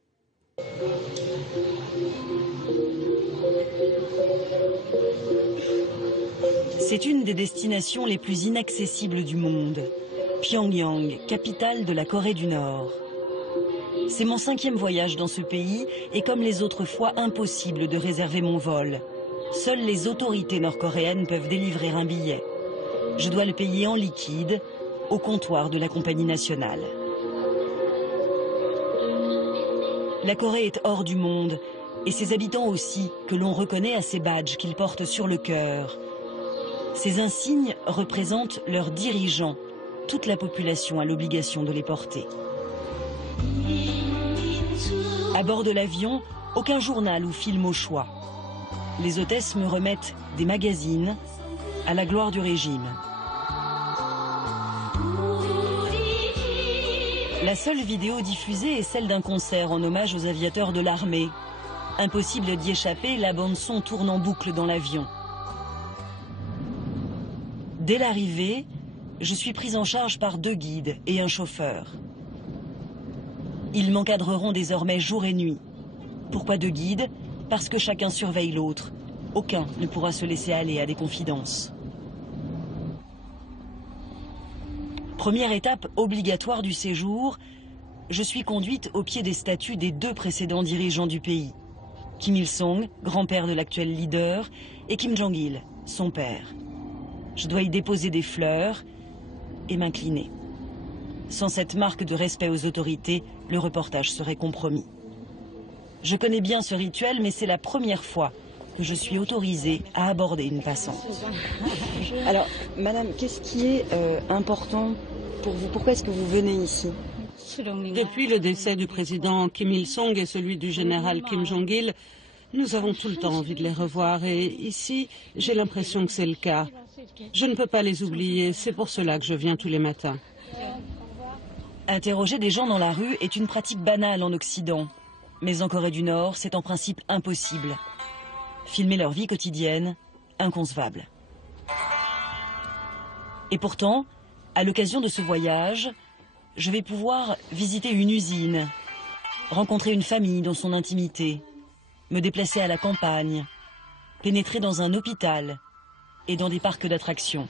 C'est une des destinations les plus inaccessibles du monde. Pyongyang, capitale de la Corée du Nord. C'est mon 5e voyage dans ce pays et comme les autres fois, impossible de réserver mon vol. Seules les autorités nord-coréennes peuvent délivrer un billet. Je dois le payer en liquide au comptoir de la compagnie nationale. La Corée est hors du monde et ses habitants aussi, que l'on reconnaît à ces badges qu'ils portent sur le cœur. Ces insignes représentent leurs dirigeants. Toute la population a l'obligation de les porter. À bord de l'avion, aucun journal ou film au choix. Les hôtesses me remettent des magazines à la gloire du régime. La seule vidéo diffusée est celle d'un concert en hommage aux aviateurs de l'armée. Impossible d'y échapper, la bande-son tourne en boucle dans l'avion. Dès l'arrivée, je suis prise en charge par 2 guides et un chauffeur. Ils m'encadreront désormais jour et nuit. Pourquoi 2 guides? Parce que chacun surveille l'autre. Aucun ne pourra se laisser aller à des confidences. Première étape obligatoire du séjour, je suis conduite au pied des statues des 2 précédents dirigeants du pays. Kim Il-sung, grand-père de l'actuel leader, et Kim Jong-il, son père. Je dois y déposer des fleurs et m'incliner. Sans cette marque de respect aux autorités, le reportage serait compromis. Je connais bien ce rituel, mais c'est la première fois que je suis autorisée à aborder une passante. Alors, madame, qu'est-ce qui est important pour vous? Pourquoi est-ce que vous venez ici? Depuis le décès du président Kim Il-sung et celui du général Kim Jong-il, nous avons tout le temps envie de les revoir et ici, j'ai l'impression que c'est le cas. Je ne peux pas les oublier, c'est pour cela que je viens tous les matins. Interroger des gens dans la rue est une pratique banale en Occident. Mais en Corée du Nord, c'est en principe impossible. Filmer leur vie quotidienne, inconcevable. Et pourtant, à l'occasion de ce voyage, je vais pouvoir visiter une usine, rencontrer une famille dans son intimité, me déplacer à la campagne, pénétrer dans un hôpital et dans des parcs d'attractions.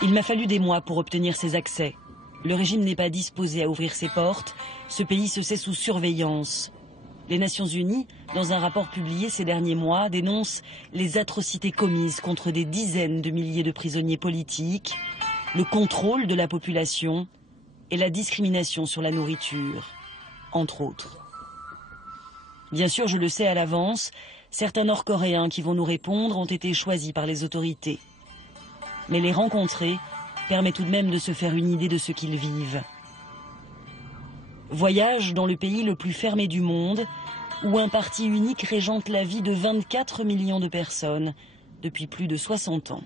Il m'a fallu des mois pour obtenir ces accès. Le régime n'est pas disposé à ouvrir ses portes. Ce pays se sait sous surveillance. Les Nations Unies, dans un rapport publié ces derniers mois, dénoncent les atrocités commises contre des dizaines de milliers de prisonniers politiques, le contrôle de la population et la discrimination sur la nourriture, entre autres. Bien sûr, je le sais à l'avance, certains Nord-Coréens qui vont nous répondre ont été choisis par les autorités. Mais les rencontrer permet tout de même de se faire une idée de ce qu'ils vivent. Voyage dans le pays le plus fermé du monde, où un parti unique régente la vie de 24 millions de personnes depuis plus de 60 ans.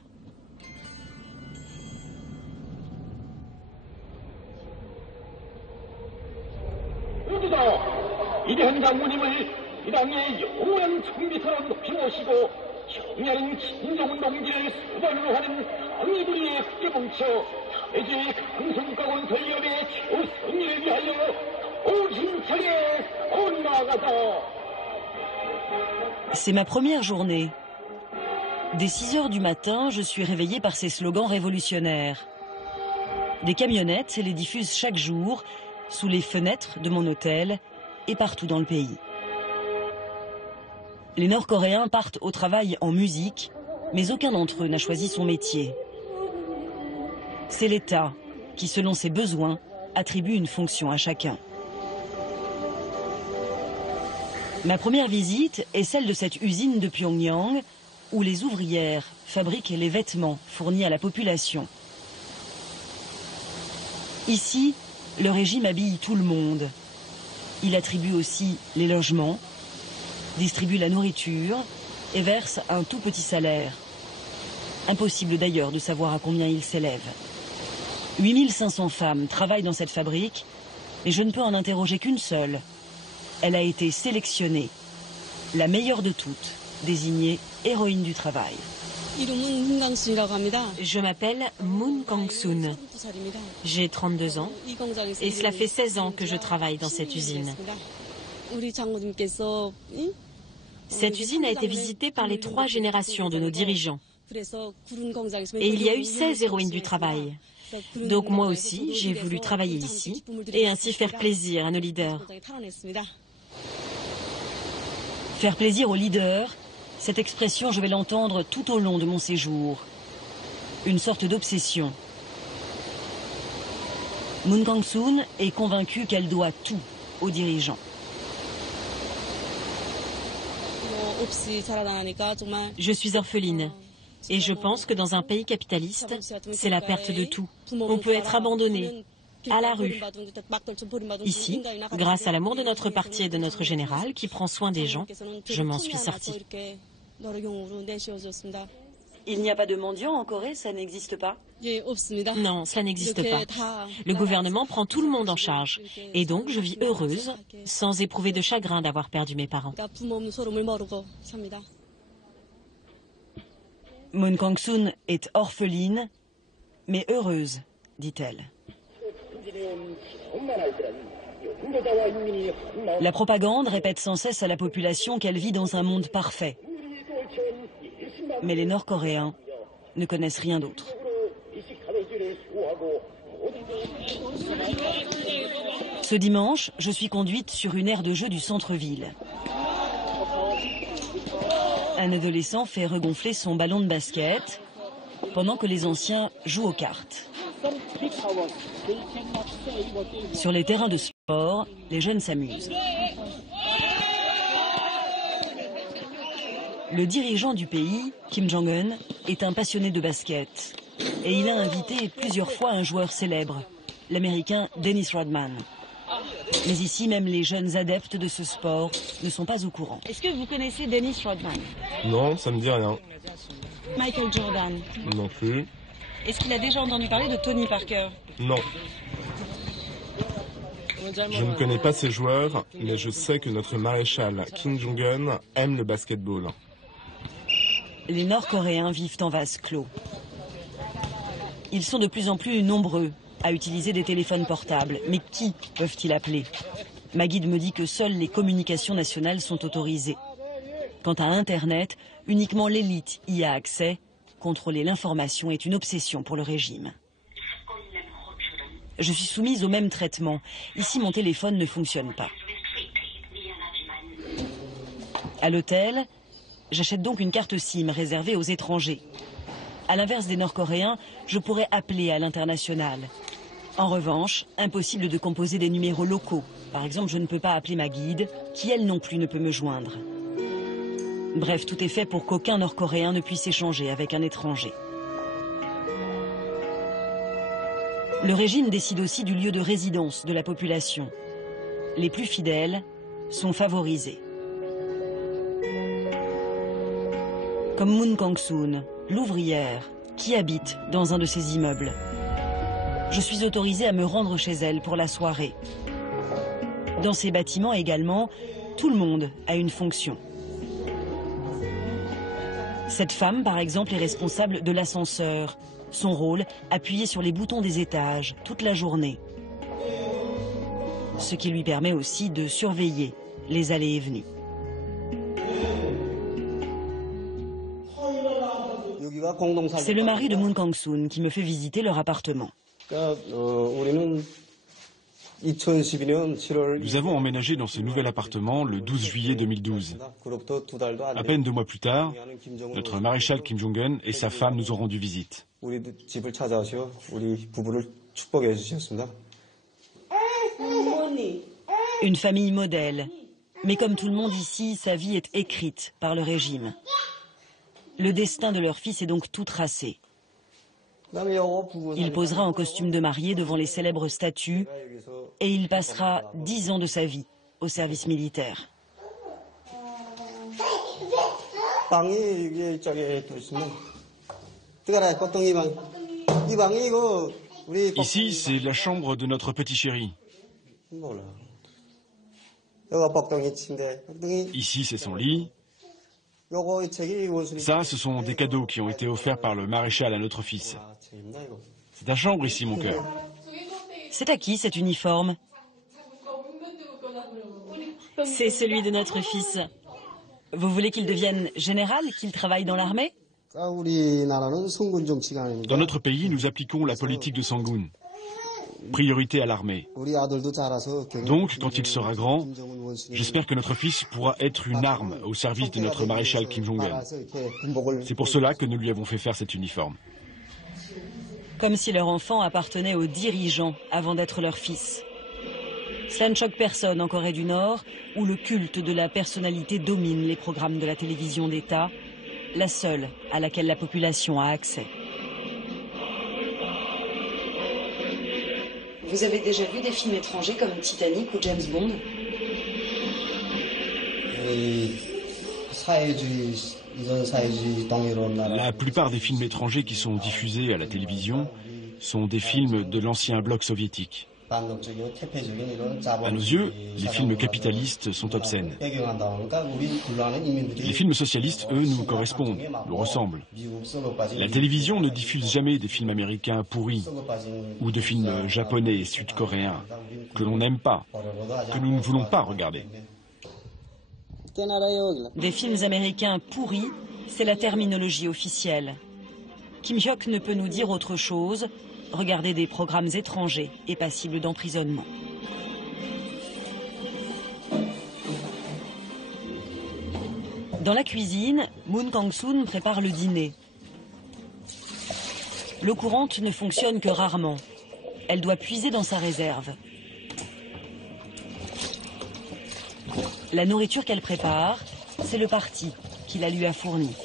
C'est ma première journée. Dès 6 heures du matin, je suis réveillée par ces slogans révolutionnaires. Des camionnettes les diffusent chaque jour sous les fenêtres de mon hôtel et partout dans le pays. Les Nord-Coréens partent au travail en musique, mais aucun d'entre eux n'a choisi son métier. C'est l'État qui, selon ses besoins, attribue une fonction à chacun. Ma première visite est celle de cette usine de Pyongyang, où les ouvrières fabriquent les vêtements fournis à la population. Ici, le régime habille tout le monde. Il attribue aussi les logements, distribue la nourriture et verse un tout petit salaire. Impossible d'ailleurs de savoir à combien il s'élève. 8500 femmes travaillent dans cette fabrique, et je ne peux en interroger qu'une seule. Elle a été sélectionnée, la meilleure de toutes, désignée héroïne du travail. Je m'appelle Moon Kang-soon. J'ai 32 ans et cela fait 16 ans que je travaille dans cette usine. Cette usine a été visitée par les 3 générations de nos dirigeants. Et il y a eu 16 héroïnes du travail. Donc moi aussi, j'ai voulu travailler ici et ainsi faire plaisir à nos leaders. Faire plaisir aux leaders, cette expression, je vais l'entendre tout au long de mon séjour. Une sorte d'obsession. Moon Kang-soon est convaincue qu'elle doit tout aux dirigeants. Je suis orpheline. Et je pense que dans un pays capitaliste, c'est la perte de tout. On peut être abandonné, à la rue. Ici, grâce à l'amour de notre parti et de notre général qui prend soin des gens, je m'en suis sortie. Il n'y a pas de mendiants en Corée, ça n'existe pas? Non, cela n'existe pas. Le gouvernement prend tout le monde en charge. Et donc, je vis heureuse, sans éprouver de chagrin d'avoir perdu mes parents. Moon Kang-soon est orpheline, mais heureuse, dit-elle. La propagande répète sans cesse à la population qu'elle vit dans un monde parfait. Mais les Nord-Coréens ne connaissent rien d'autre. Ce dimanche, je suis conduite sur une aire de jeu du centre-ville. Un adolescent fait regonfler son ballon de basket pendant que les anciens jouent aux cartes. Sur les terrains de sport, les jeunes s'amusent. Le dirigeant du pays, Kim Jong-un, est un passionné de basket. Et il a invité plusieurs fois un joueur célèbre, l'Américain Dennis Rodman. Mais ici, même les jeunes adeptes de ce sport ne sont pas au courant. Est-ce que vous connaissez Dennis Rodman? Non, ça me dit rien. Michael Jordan? Non plus. Est-ce qu'il a déjà entendu parler de Tony Parker? Non. Je ne connais pas ces joueurs, mais je sais que notre maréchal Kim Jong-un aime le basketball. Les Nord-Coréens vivent en vase clos. Ils sont de plus en plus nombreux à utiliser des téléphones portables. Mais qui peuvent-ils appeler? Ma guide me dit que seules les communications nationales sont autorisées. Quant à Internet, uniquement l'élite y a accès. Contrôler l'information est une obsession pour le régime. Je suis soumise au même traitement. Ici, mon téléphone ne fonctionne pas. À l'hôtel, j'achète donc une carte SIM réservée aux étrangers. À l'inverse des Nord-Coréens, je pourrais appeler à l'international. En revanche, impossible de composer des numéros locaux. Par exemple, je ne peux pas appeler ma guide, qui elle non plus ne peut me joindre. Bref, tout est fait pour qu'aucun Nord-Coréen ne puisse échanger avec un étranger. Le régime décide aussi du lieu de résidence de la population. Les plus fidèles sont favorisés. Comme Moon Kang-soon, l'ouvrière, qui habite dans un de ces immeubles. Je suis autorisée à me rendre chez elle pour la soirée. Dans ces bâtiments également, tout le monde a une fonction. Cette femme, par exemple, est responsable de l'ascenseur. Son rôle, appuyer sur les boutons des étages toute la journée. Ce qui lui permet aussi de surveiller les allées et venues. C'est le mari de Moon Kang-soon qui me fait visiter leur appartement. Nous avons emménagé dans ce nouvel appartement le 12 juillet 2012. À peine 2 mois plus tard, notre maréchal Kim Jong-un et sa femme nous ont rendu visite. Une famille modèle. Mais comme tout le monde ici, sa vie est écrite par le régime. Le destin de leur fils est donc tout tracé. Il posera en costume de marié devant les célèbres statues et il passera 10 ans de sa vie au service militaire. Ici, c'est la chambre de notre petit chéri. Ici, c'est son lit. Ça, ce sont des cadeaux qui ont été offerts par le maréchal à notre fils. C'est ta chambre ici, mon cœur. C'est à qui cet uniforme? C'est celui de notre fils. Vous voulez qu'il devienne général, qu'il travaille dans l'armée? Dans notre pays, nous appliquons la politique de Sangun. Priorité à l'armée. Donc, quand il sera grand, j'espère que notre fils pourra être une arme au service de notre maréchal Kim Jong-un. C'est pour cela que nous lui avons fait faire cet uniforme. Comme si leur enfant appartenait aux dirigeants avant d'être leur fils. Cela ne choque personne en Corée du Nord, où le culte de la personnalité domine les programmes de la télévision d'État, la seule à laquelle la population a accès. Vous avez déjà vu des films étrangers comme Titanic ou James Bond? La plupart des films étrangers qui sont diffusés à la télévision sont des films de l'ancien bloc soviétique. À nos yeux, les films capitalistes sont obscènes. Les films socialistes, eux, nous correspondent, nous ressemblent. La télévision ne diffuse jamais des films américains pourris ou de films japonais et sud-coréens que l'on n'aime pas, que nous ne voulons pas regarder. Des films américains pourris, c'est la terminologie officielle. Kim Hyok ne peut nous dire autre chose. Regardez des programmes étrangers et passibles d'emprisonnement. Dans la cuisine, Moon Kang-soon prépare le dîner. L'eau courante ne fonctionne que rarement. Elle doit puiser dans sa réserve. La nourriture qu'elle prépare, c'est le parti qui la lui a fournie.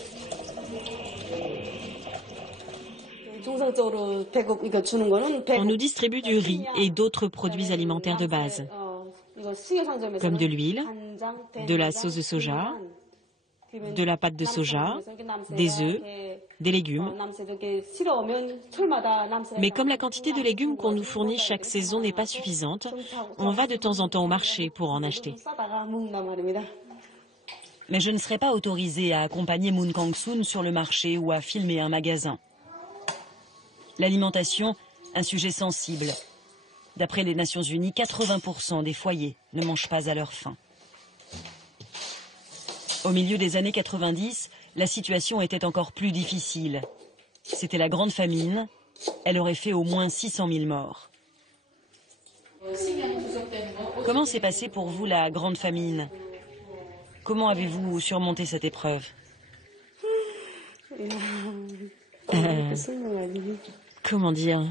On nous distribue du riz et d'autres produits alimentaires de base, comme de l'huile, de la sauce de soja, de la pâte de soja, des œufs, des légumes. Mais comme la quantité de légumes qu'on nous fournit chaque saison n'est pas suffisante, on va de temps en temps au marché pour en acheter. Mais je ne serai pas autorisée à accompagner Moon Kang-soon sur le marché ou à filmer un magasin. L'alimentation, un sujet sensible. D'après les Nations Unies, 80% des foyers ne mangent pas à leur faim. Au milieu des années 90, la situation était encore plus difficile. C'était la grande famine. Elle aurait fait au moins 600 000 morts. Comment s'est passée pour vous la grande famine? Comment avez-vous surmonté cette épreuve? Comment dire?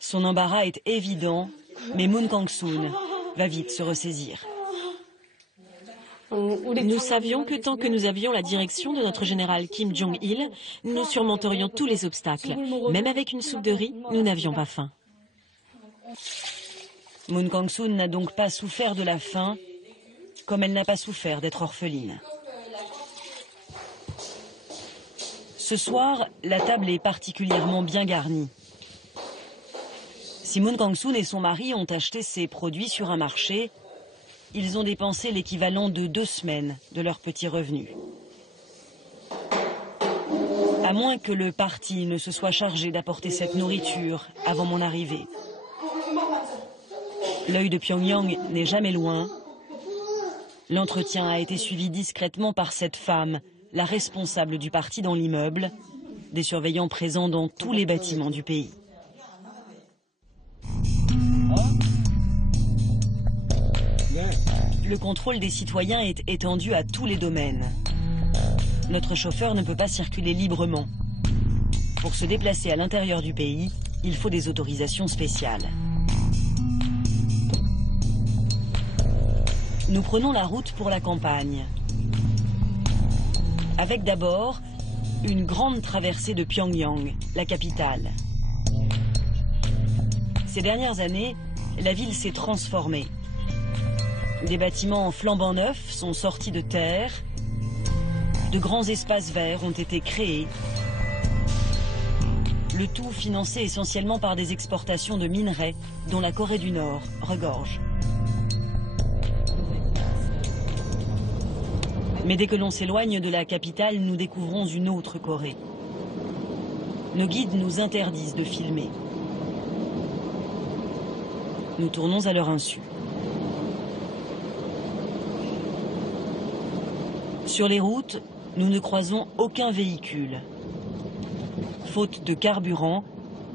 Son embarras est évident, mais Moon Kang-soon va vite se ressaisir. Nous savions que tant que nous avions la direction de notre général Kim Jong-il, nous surmonterions tous les obstacles. Même avec une soupe de riz, nous n'avions pas faim. Moon Kang-soon n'a donc pas souffert de la faim, comme elle n'a pas souffert d'être orpheline. Ce soir, la table est particulièrement bien garnie. Si Moon Kang-soon et son mari ont acheté ces produits sur un marché, ils ont dépensé l'équivalent de 2 semaines de leurs petits revenus. À moins que le parti ne se soit chargé d'apporter cette nourriture avant mon arrivée. L'œil de Pyongyang n'est jamais loin. L'entretien a été suivi discrètement par cette femme, la responsable du parti dans l'immeuble, des surveillants présents dans tous les bâtiments du pays. Le contrôle des citoyens est étendu à tous les domaines. Notre chauffeur ne peut pas circuler librement. Pour se déplacer à l'intérieur du pays, il faut des autorisations spéciales. Nous prenons la route pour la campagne. Avec d'abord une grande traversée de Pyongyang, la capitale. Ces dernières années, la ville s'est transformée. Des bâtiments flambant neufs sont sortis de terre. De grands espaces verts ont été créés. Le tout financé essentiellement par des exportations de minerais dont la Corée du Nord regorge. Mais dès que l'on s'éloigne de la capitale, nous découvrons une autre Corée. Nos guides nous interdisent de filmer. Nous tournons à leur insu. Sur les routes, nous ne croisons aucun véhicule. Faute de carburant,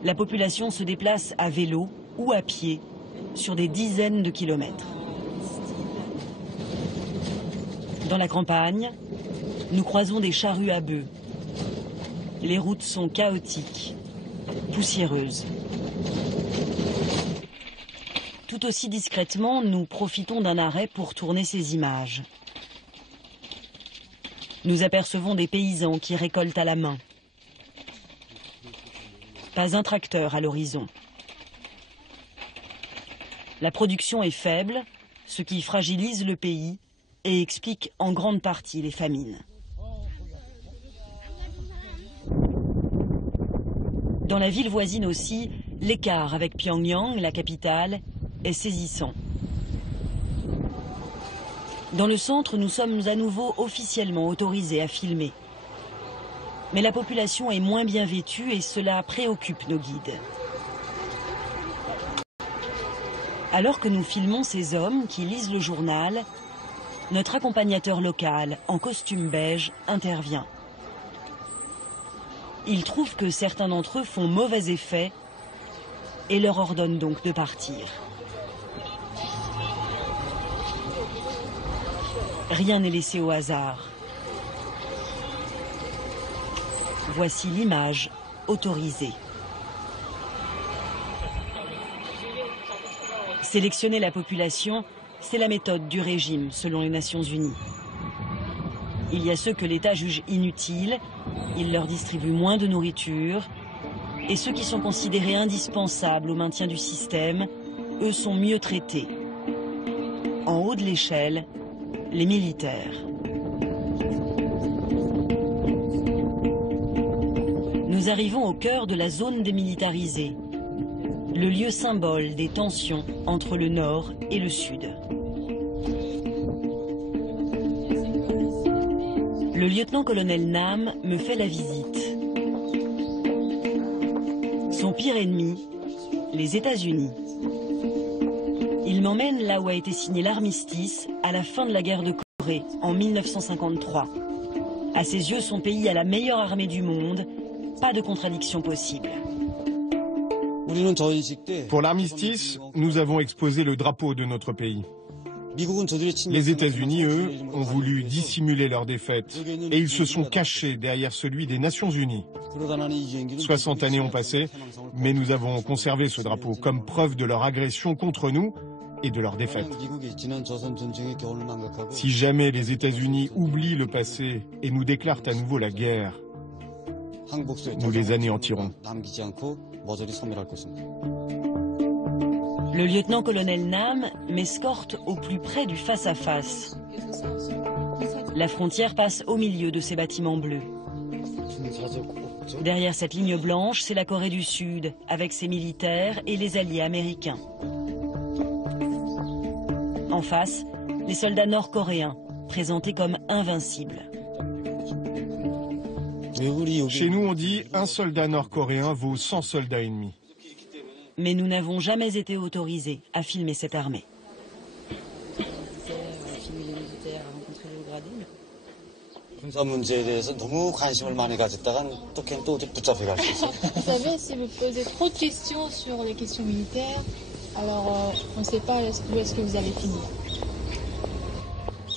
la population se déplace à vélo ou à pied sur des dizaines de kilomètres. Dans la campagne, nous croisons des charrues à bœufs. Les routes sont chaotiques, poussiéreuses. Tout aussi discrètement, nous profitons d'un arrêt pour tourner ces images. Nous apercevons des paysans qui récoltent à la main. Pas un tracteur à l'horizon. La production est faible, ce qui fragilise le pays et explique en grande partie les famines. Dans la ville voisine aussi, l'écart avec Pyongyang, la capitale, est saisissant. Dans le centre, nous sommes à nouveau officiellement autorisés à filmer. Mais la population est moins bien vêtue et cela préoccupe nos guides. Alors que nous filmons ces hommes qui lisent le journal, notre accompagnateur local, en costume beige, intervient. Il trouve que certains d'entre eux font mauvais effet et leur ordonne donc de partir. Rien n'est laissé au hasard. Voici l'image autorisée. Sélectionner la population, c'est la méthode du régime, selon les Nations Unies. Il y a ceux que l'État juge inutiles, il leur distribue moins de nourriture, et ceux qui sont considérés indispensables au maintien du système, eux sont mieux traités. En haut de l'échelle, les militaires. Nous arrivons au cœur de la zone démilitarisée, le lieu symbole des tensions entre le Nord et le Sud. Le lieutenant-colonel Nam me fait la visite. Son pire ennemi, les États-Unis. Il m'emmène là où a été signé l'armistice à la fin de la guerre de Corée, en 1953. À ses yeux, son pays a la meilleure armée du monde, pas de contradiction possible. Pour l'armistice, nous avons exposé le drapeau de notre pays. Les États-Unis, eux, ont voulu dissimuler leur défaite et ils se sont cachés derrière celui des Nations Unies. 60 années ont passé, mais nous avons conservé ce drapeau comme preuve de leur agression contre nous et de leur défaite. Si jamais les États-Unis oublient le passé et nous déclarent à nouveau la guerre, nous les anéantirons. Le lieutenant-colonel Nam m'escorte au plus près du face-à-face. La frontière passe au milieu de ces bâtiments bleus. Derrière cette ligne blanche, c'est la Corée du Sud, avec ses militaires et les alliés américains. En face, les soldats nord-coréens, présentés comme invincibles. Chez nous, on dit « un soldat nord-coréen vaut 100 soldats ennemis ». Mais nous n'avons jamais été autorisés à filmer cette armée. Vous savez, si vous posez trop de questions sur les questions militaires, alors on ne sait pas où est-ce que vous allez finir.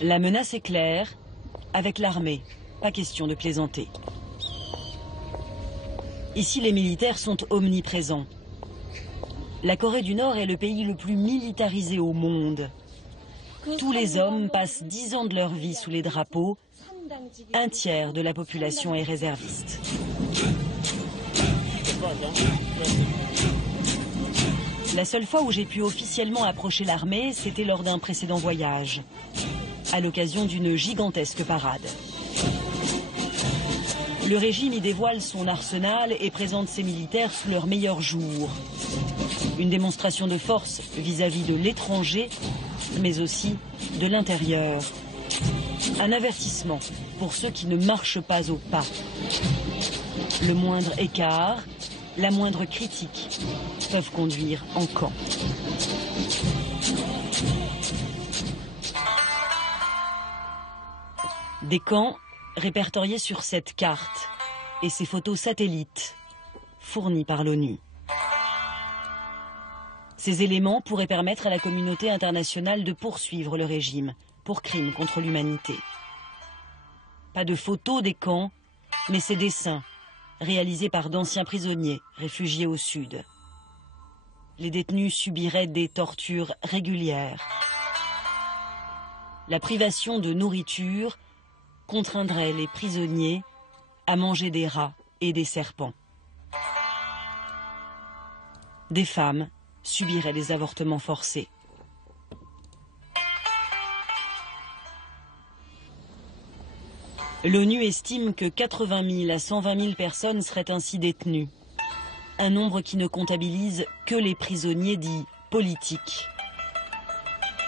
La menace est claire, avec l'armée, pas question de plaisanter. Ici, les militaires sont omniprésents. La Corée du Nord est le pays le plus militarisé au monde. Tous les hommes passent 10 ans de leur vie sous les drapeaux. Un tiers de la population est réserviste. La seule fois où j'ai pu officiellement approcher l'armée, c'était lors d'un précédent voyage, à l'occasion d'une gigantesque parade. Le régime y dévoile son arsenal et présente ses militaires sous leur meilleur jour. Une démonstration de force vis-à-vis de l'étranger, mais aussi de l'intérieur. Un avertissement pour ceux qui ne marchent pas au pas. Le moindre écart, la moindre critique peuvent conduire en camp. Des camps répertoriés sur cette carte et ces photos satellites fournies par l'ONU. Ces éléments pourraient permettre à la communauté internationale de poursuivre le régime pour crimes contre l'humanité. Pas de photos des camps, mais ces dessins réalisés par d'anciens prisonniers réfugiés au sud. Les détenus subiraient des tortures régulières. La privation de nourriture contraindrait les prisonniers à manger des rats et des serpents. Des femmes subiraient des avortements forcés. L'ONU estime que 80 000 à 120 000 personnes seraient ainsi détenues. Un nombre qui ne comptabilise que les prisonniers dits politiques.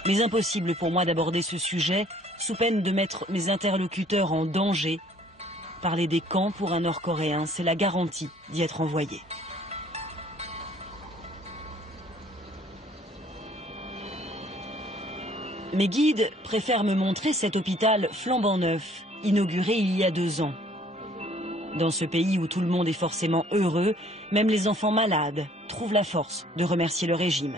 Mais impossible pour moi d'aborder ce sujet sous peine de mettre mes interlocuteurs en danger. Parler des camps pour un Nord-Coréen, c'est la garantie d'y être envoyé. Mes guides préfèrent me montrer cet hôpital flambant neuf, inauguré il y a 2 ans. Dans ce pays où tout le monde est forcément heureux, même les enfants malades trouvent la force de remercier le régime.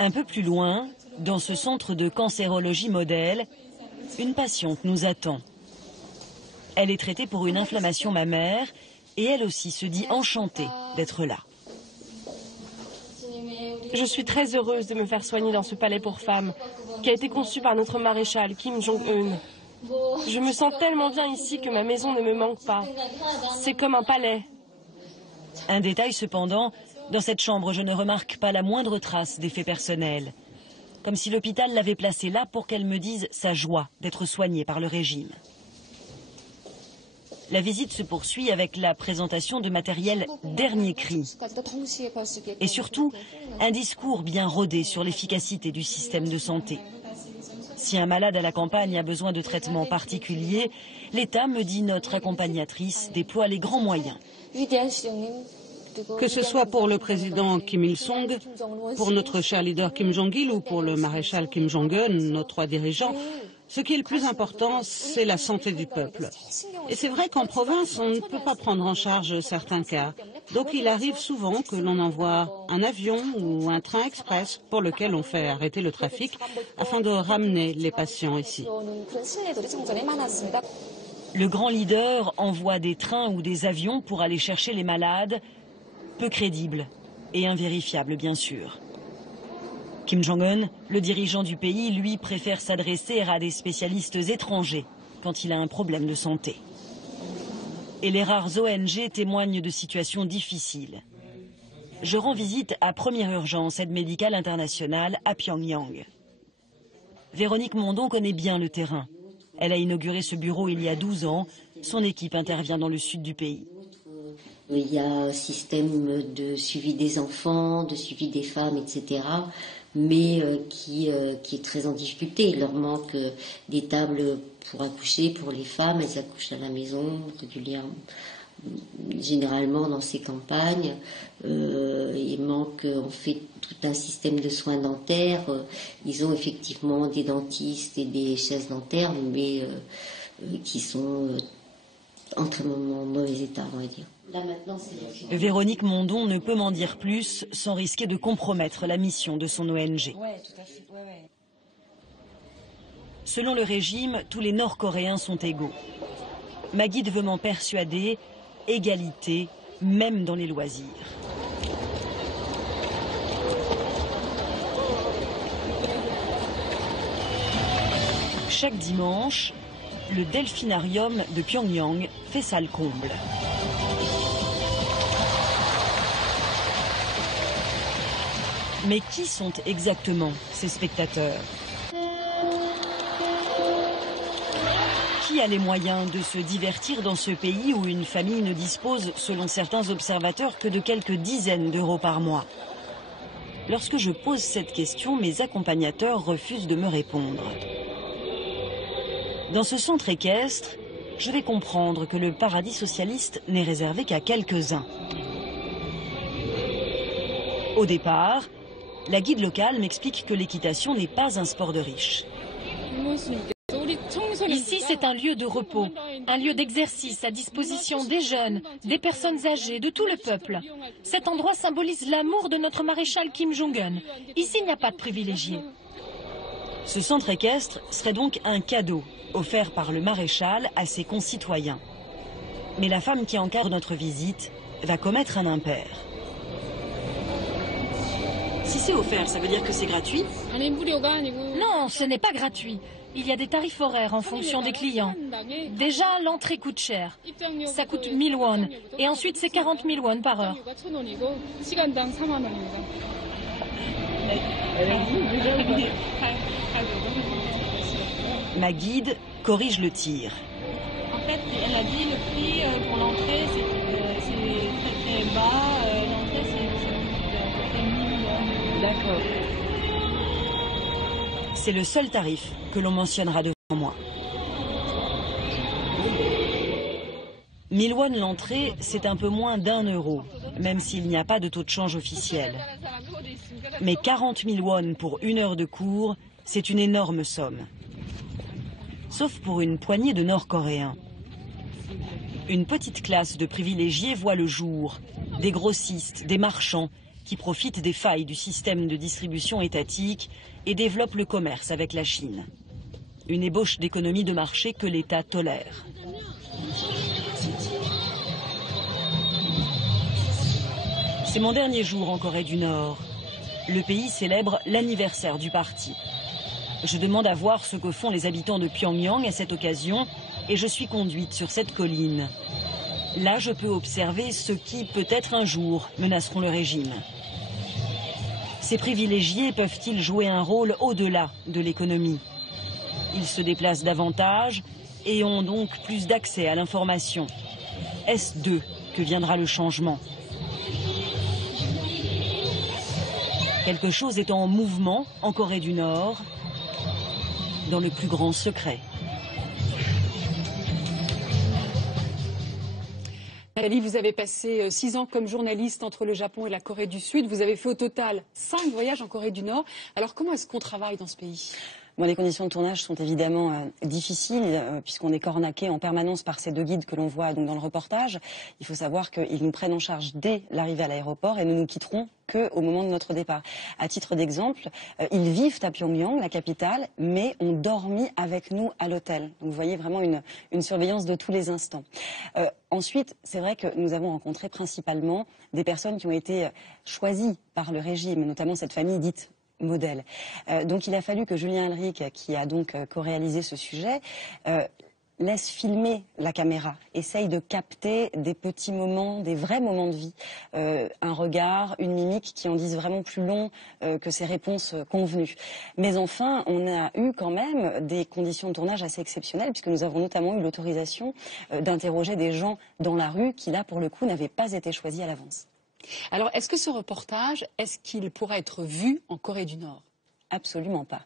Un peu plus loin, dans ce centre de cancérologie modèle, une patiente nous attend. Elle est traitée pour une inflammation mammaire et elle aussi se dit enchantée d'être là. Je suis très heureuse de me faire soigner dans ce palais pour femmes qui a été conçu par notre maréchal Kim Jong-un. Je me sens tellement bien ici que ma maison ne me manque pas. C'est comme un palais. Un détail cependant, dans cette chambre, je ne remarque pas la moindre trace d'effet personnel. Comme si l'hôpital l'avait placée là pour qu'elle me dise sa joie d'être soignée par le régime. La visite se poursuit avec la présentation de matériel dernier cri. Et surtout, un discours bien rodé sur l'efficacité du système de santé. Si un malade à la campagne a besoin de traitements particuliers, l'État, me dit notre accompagnatrice, déploie les grands moyens. Que ce soit pour le président Kim Il-sung, pour notre cher leader Kim Jong-il ou pour le maréchal Kim Jong-un, nos 3 dirigeants, ce qui est le plus important, c'est la santé du peuple. Et c'est vrai qu'en province, on ne peut pas prendre en charge certains cas. Donc il arrive souvent que l'on envoie un avion ou un train express pour lequel on fait arrêter le trafic afin de ramener les patients ici. Le grand leader envoie des trains ou des avions pour aller chercher les malades, peu crédible et invérifiable bien sûr. Kim Jong-un, le dirigeant du pays, lui, préfère s'adresser à des spécialistes étrangers quand il a un problème de santé. Et les rares ONG témoignent de situations difficiles. Je rends visite à Première Urgence, aide médicale internationale, à Pyongyang. Véronique Mondon connaît bien le terrain. Elle a inauguré ce bureau il y a 12 ans. Son équipe intervient dans le sud du pays. Il y a un système de suivi des enfants, de suivi des femmes, etc., mais qui est très en difficulté. Il leur manque des tables pour accoucher, pour les femmes, elles accouchent à la maison, régulièrement, généralement dans ces campagnes. Il manque, on fait tout un système de soins dentaires. Ils ont effectivement des dentistes et des chaises dentaires, mais qui sont en très mauvais état, on va dire. Là, maintenant, Véronique Mondon ne peut m'en dire plus sans risquer de compromettre la mission de son ONG. Selon le régime, tous les Nord-Coréens sont égaux. Ma guide veut m'en persuader, égalité, même dans les loisirs. Chaque dimanche, le delphinarium de Pyongyang fait salle comble. Mais qui sont exactement ces spectateurs? Qui a les moyens de se divertir dans ce pays où une famille ne dispose, selon certains observateurs, que de quelques dizaines d'euros par mois? Lorsque je pose cette question, mes accompagnateurs refusent de me répondre. Dans ce centre équestre, je vais comprendre que le paradis socialiste n'est réservé qu'à quelques-uns. Au départ, la guide locale m'explique que l'équitation n'est pas un sport de riches. Ici, c'est un lieu de repos, un lieu d'exercice à disposition des jeunes, des personnes âgées, de tout le peuple. Cet endroit symbolise l'amour de notre maréchal Kim Jong-un. Ici, il n'y a pas de privilégiés. Ce centre équestre serait donc un cadeau offert par le maréchal à ses concitoyens. Mais la femme qui encadre notre visite va commettre un impair. Si c'est offert, ça veut dire que c'est gratuit? Non, ce n'est pas gratuit. Il y a des tarifs horaires en fonction des clients. Déjà, l'entrée coûte cher. Ça coûte 1000 won. Et ensuite, c'est 40 000 won par heure. Ma guide corrige le tir. En fait, elle a dit le prix pour l'entrée, c'est très très bas. L'entrée, c'est 1000 won. D'accord. C'est le seul tarif que l'on mentionnera devant moi. 1000 won l'entrée, c'est un peu moins d'1 euro, même s'il n'y a pas de taux de change officiel. Mais 40 000 won pour 1 heure de cours, c'est une énorme somme. Sauf pour une poignée de Nord-Coréens. Une petite classe de privilégiés voit le jour, des grossistes, des marchands, qui profitent des failles du système de distribution étatique et développent le commerce avec la Chine. Une ébauche d'économie de marché que l'État tolère. C'est mon dernier jour en Corée du Nord. Le pays célèbre l'anniversaire du parti. Je demande à voir ce que font les habitants de Pyongyang à cette occasion et je suis conduite sur cette colline. Là, je peux observer ceux qui, peut-être un jour, menaceront le régime. Ces privilégiés peuvent-ils jouer un rôle au-delà de l'économie? Ils se déplacent davantage, et ont donc plus d'accès à l'information. Est-ce d'eux que viendra le changement? Quelque chose est en mouvement en Corée du Nord, dans le plus grand secret. Nathalie, vous avez passé 6 ans comme journaliste entre le Japon et la Corée du Sud. Vous avez fait au total 5 voyages en Corée du Nord. Alors comment est-ce qu'on travaille dans ce pays ? Bon, les conditions de tournage sont évidemment difficiles puisqu'on est cornaqué en permanence par ces 2 guides que l'on voit donc dans le reportage. Il faut savoir qu'ils nous prennent en charge dès l'arrivée à l'aéroport et nous nous quitterons qu'au moment de notre départ. À titre d'exemple, ils vivent à Pyongyang, la capitale, mais ont dormi avec nous à l'hôtel. Donc vous voyez vraiment une surveillance de tous les instants. Ensuite, c'est vrai que nous avons rencontré principalement des personnes qui ont été choisies par le régime, notamment cette famille dite modèle. Donc il a fallu que Julien Alric, qui a donc co-réalisé ce sujet, laisse filmer la caméra, essaye de capter des petits moments, des vrais moments de vie, un regard, une mimique qui en disent vraiment plus long que ses réponses convenues. Mais enfin, on a eu quand même des conditions de tournage assez exceptionnelles puisque nous avons notamment eu l'autorisation d'interroger des gens dans la rue qui là pour le coup n'avaient pas été choisis à l'avance. Alors, est-ce que ce reportage, est-ce qu'il pourrait être vu en Corée du Nord ? Absolument pas.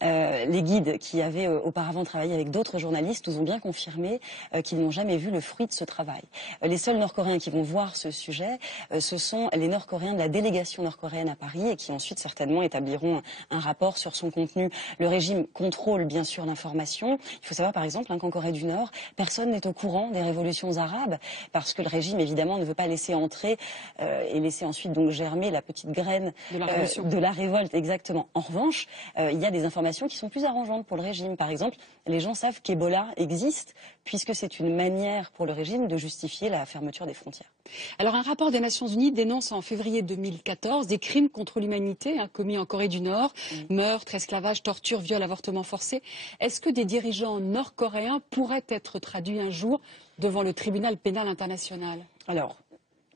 Les guides qui avaient auparavant travaillé avec d'autres journalistes nous ont bien confirmé qu'ils n'ont jamais vu le fruit de ce travail. Les seuls Nord-Coréens qui vont voir ce sujet, ce sont les Nord-Coréens de la délégation nord-coréenne à Paris et qui ensuite certainement établiront un rapport sur son contenu. Le régime contrôle bien sûr l'information. Il faut savoir par exemple qu'en Corée du Nord, personne n'est au courant des révolutions arabes parce que le régime évidemment ne veut pas laisser entrer et laisser ensuite donc germer la petite graine de la révolte. Exactement. En revanche, il y a des informations qui sont plus arrangeantes pour le régime. Par exemple, les gens savent qu'Ebola existe puisque c'est une manière pour le régime de justifier la fermeture des frontières. Alors un rapport des Nations Unies dénonce en février 2014 des crimes contre l'humanité commis en Corée du Nord, meurtre, esclavage, torture, viol, avortement forcé. Est-ce que des dirigeants nord-coréens pourraient être traduits un jour devant le tribunal pénal international ? Alors,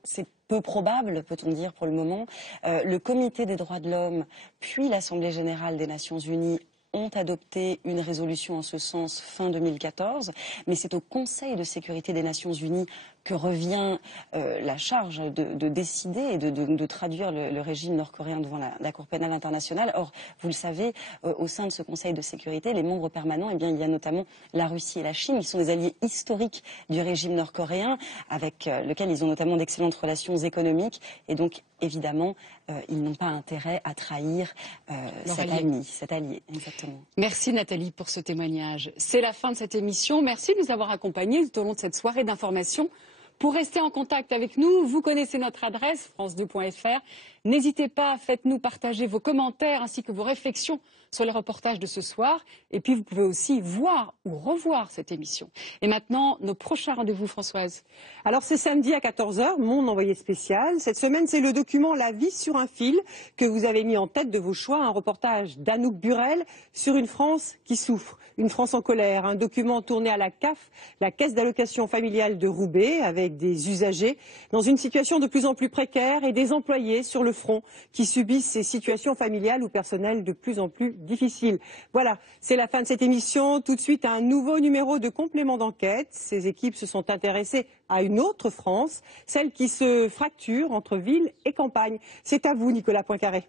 c'est peu probable, peut-on dire pour le moment. Le Comité des droits de l'homme, puis l'Assemblée générale des Nations unies ont adopté une résolution en ce sens fin 2014, mais c'est au Conseil de sécurité des Nations unies que revient la charge de décider et de traduire le régime nord-coréen devant la Cour pénale internationale. Or, vous le savez, au sein de ce Conseil de sécurité, les membres permanents, eh bien, il y a notamment la Russie et la Chine, qui sont des alliés historiques du régime nord-coréen, avec lequel ils ont notamment d'excellentes relations économiques. Et donc, évidemment, ils n'ont pas intérêt à trahir cet allié. Exactement. Merci Nathalie pour ce témoignage. C'est la fin de cette émission. Merci de nous avoir accompagnés tout au long de cette soirée d'information. Pour rester en contact avec nous, vous connaissez notre adresse, france2.fr. N'hésitez pas, faites-nous partager vos commentaires ainsi que vos réflexions sur les reportages de ce soir. Et puis, vous pouvez aussi voir ou revoir cette émission. Et maintenant, nos prochains rendez-vous, Françoise. Alors, c'est samedi à 14h, mon envoyé spécial. Cette semaine, c'est le document La vie sur un fil que vous avez mis en tête de vos choix. Un reportage d'Anouk Burel sur une France qui souffre, une France en colère. Un document tourné à la CAF, la Caisse d'allocation familiale de Roubaix, avec des usagers dans une situation de plus en plus précaire et des employés sur le front qui subissent ces situations familiales ou personnelles de plus en plus difficiles. Voilà, c'est la fin de cette émission. Tout de suite, un nouveau numéro de complément d'enquête. Ces équipes se sont intéressées à une autre France, celle qui se fracture entre ville et campagne. C'est à vous, Nicolas Poincaré.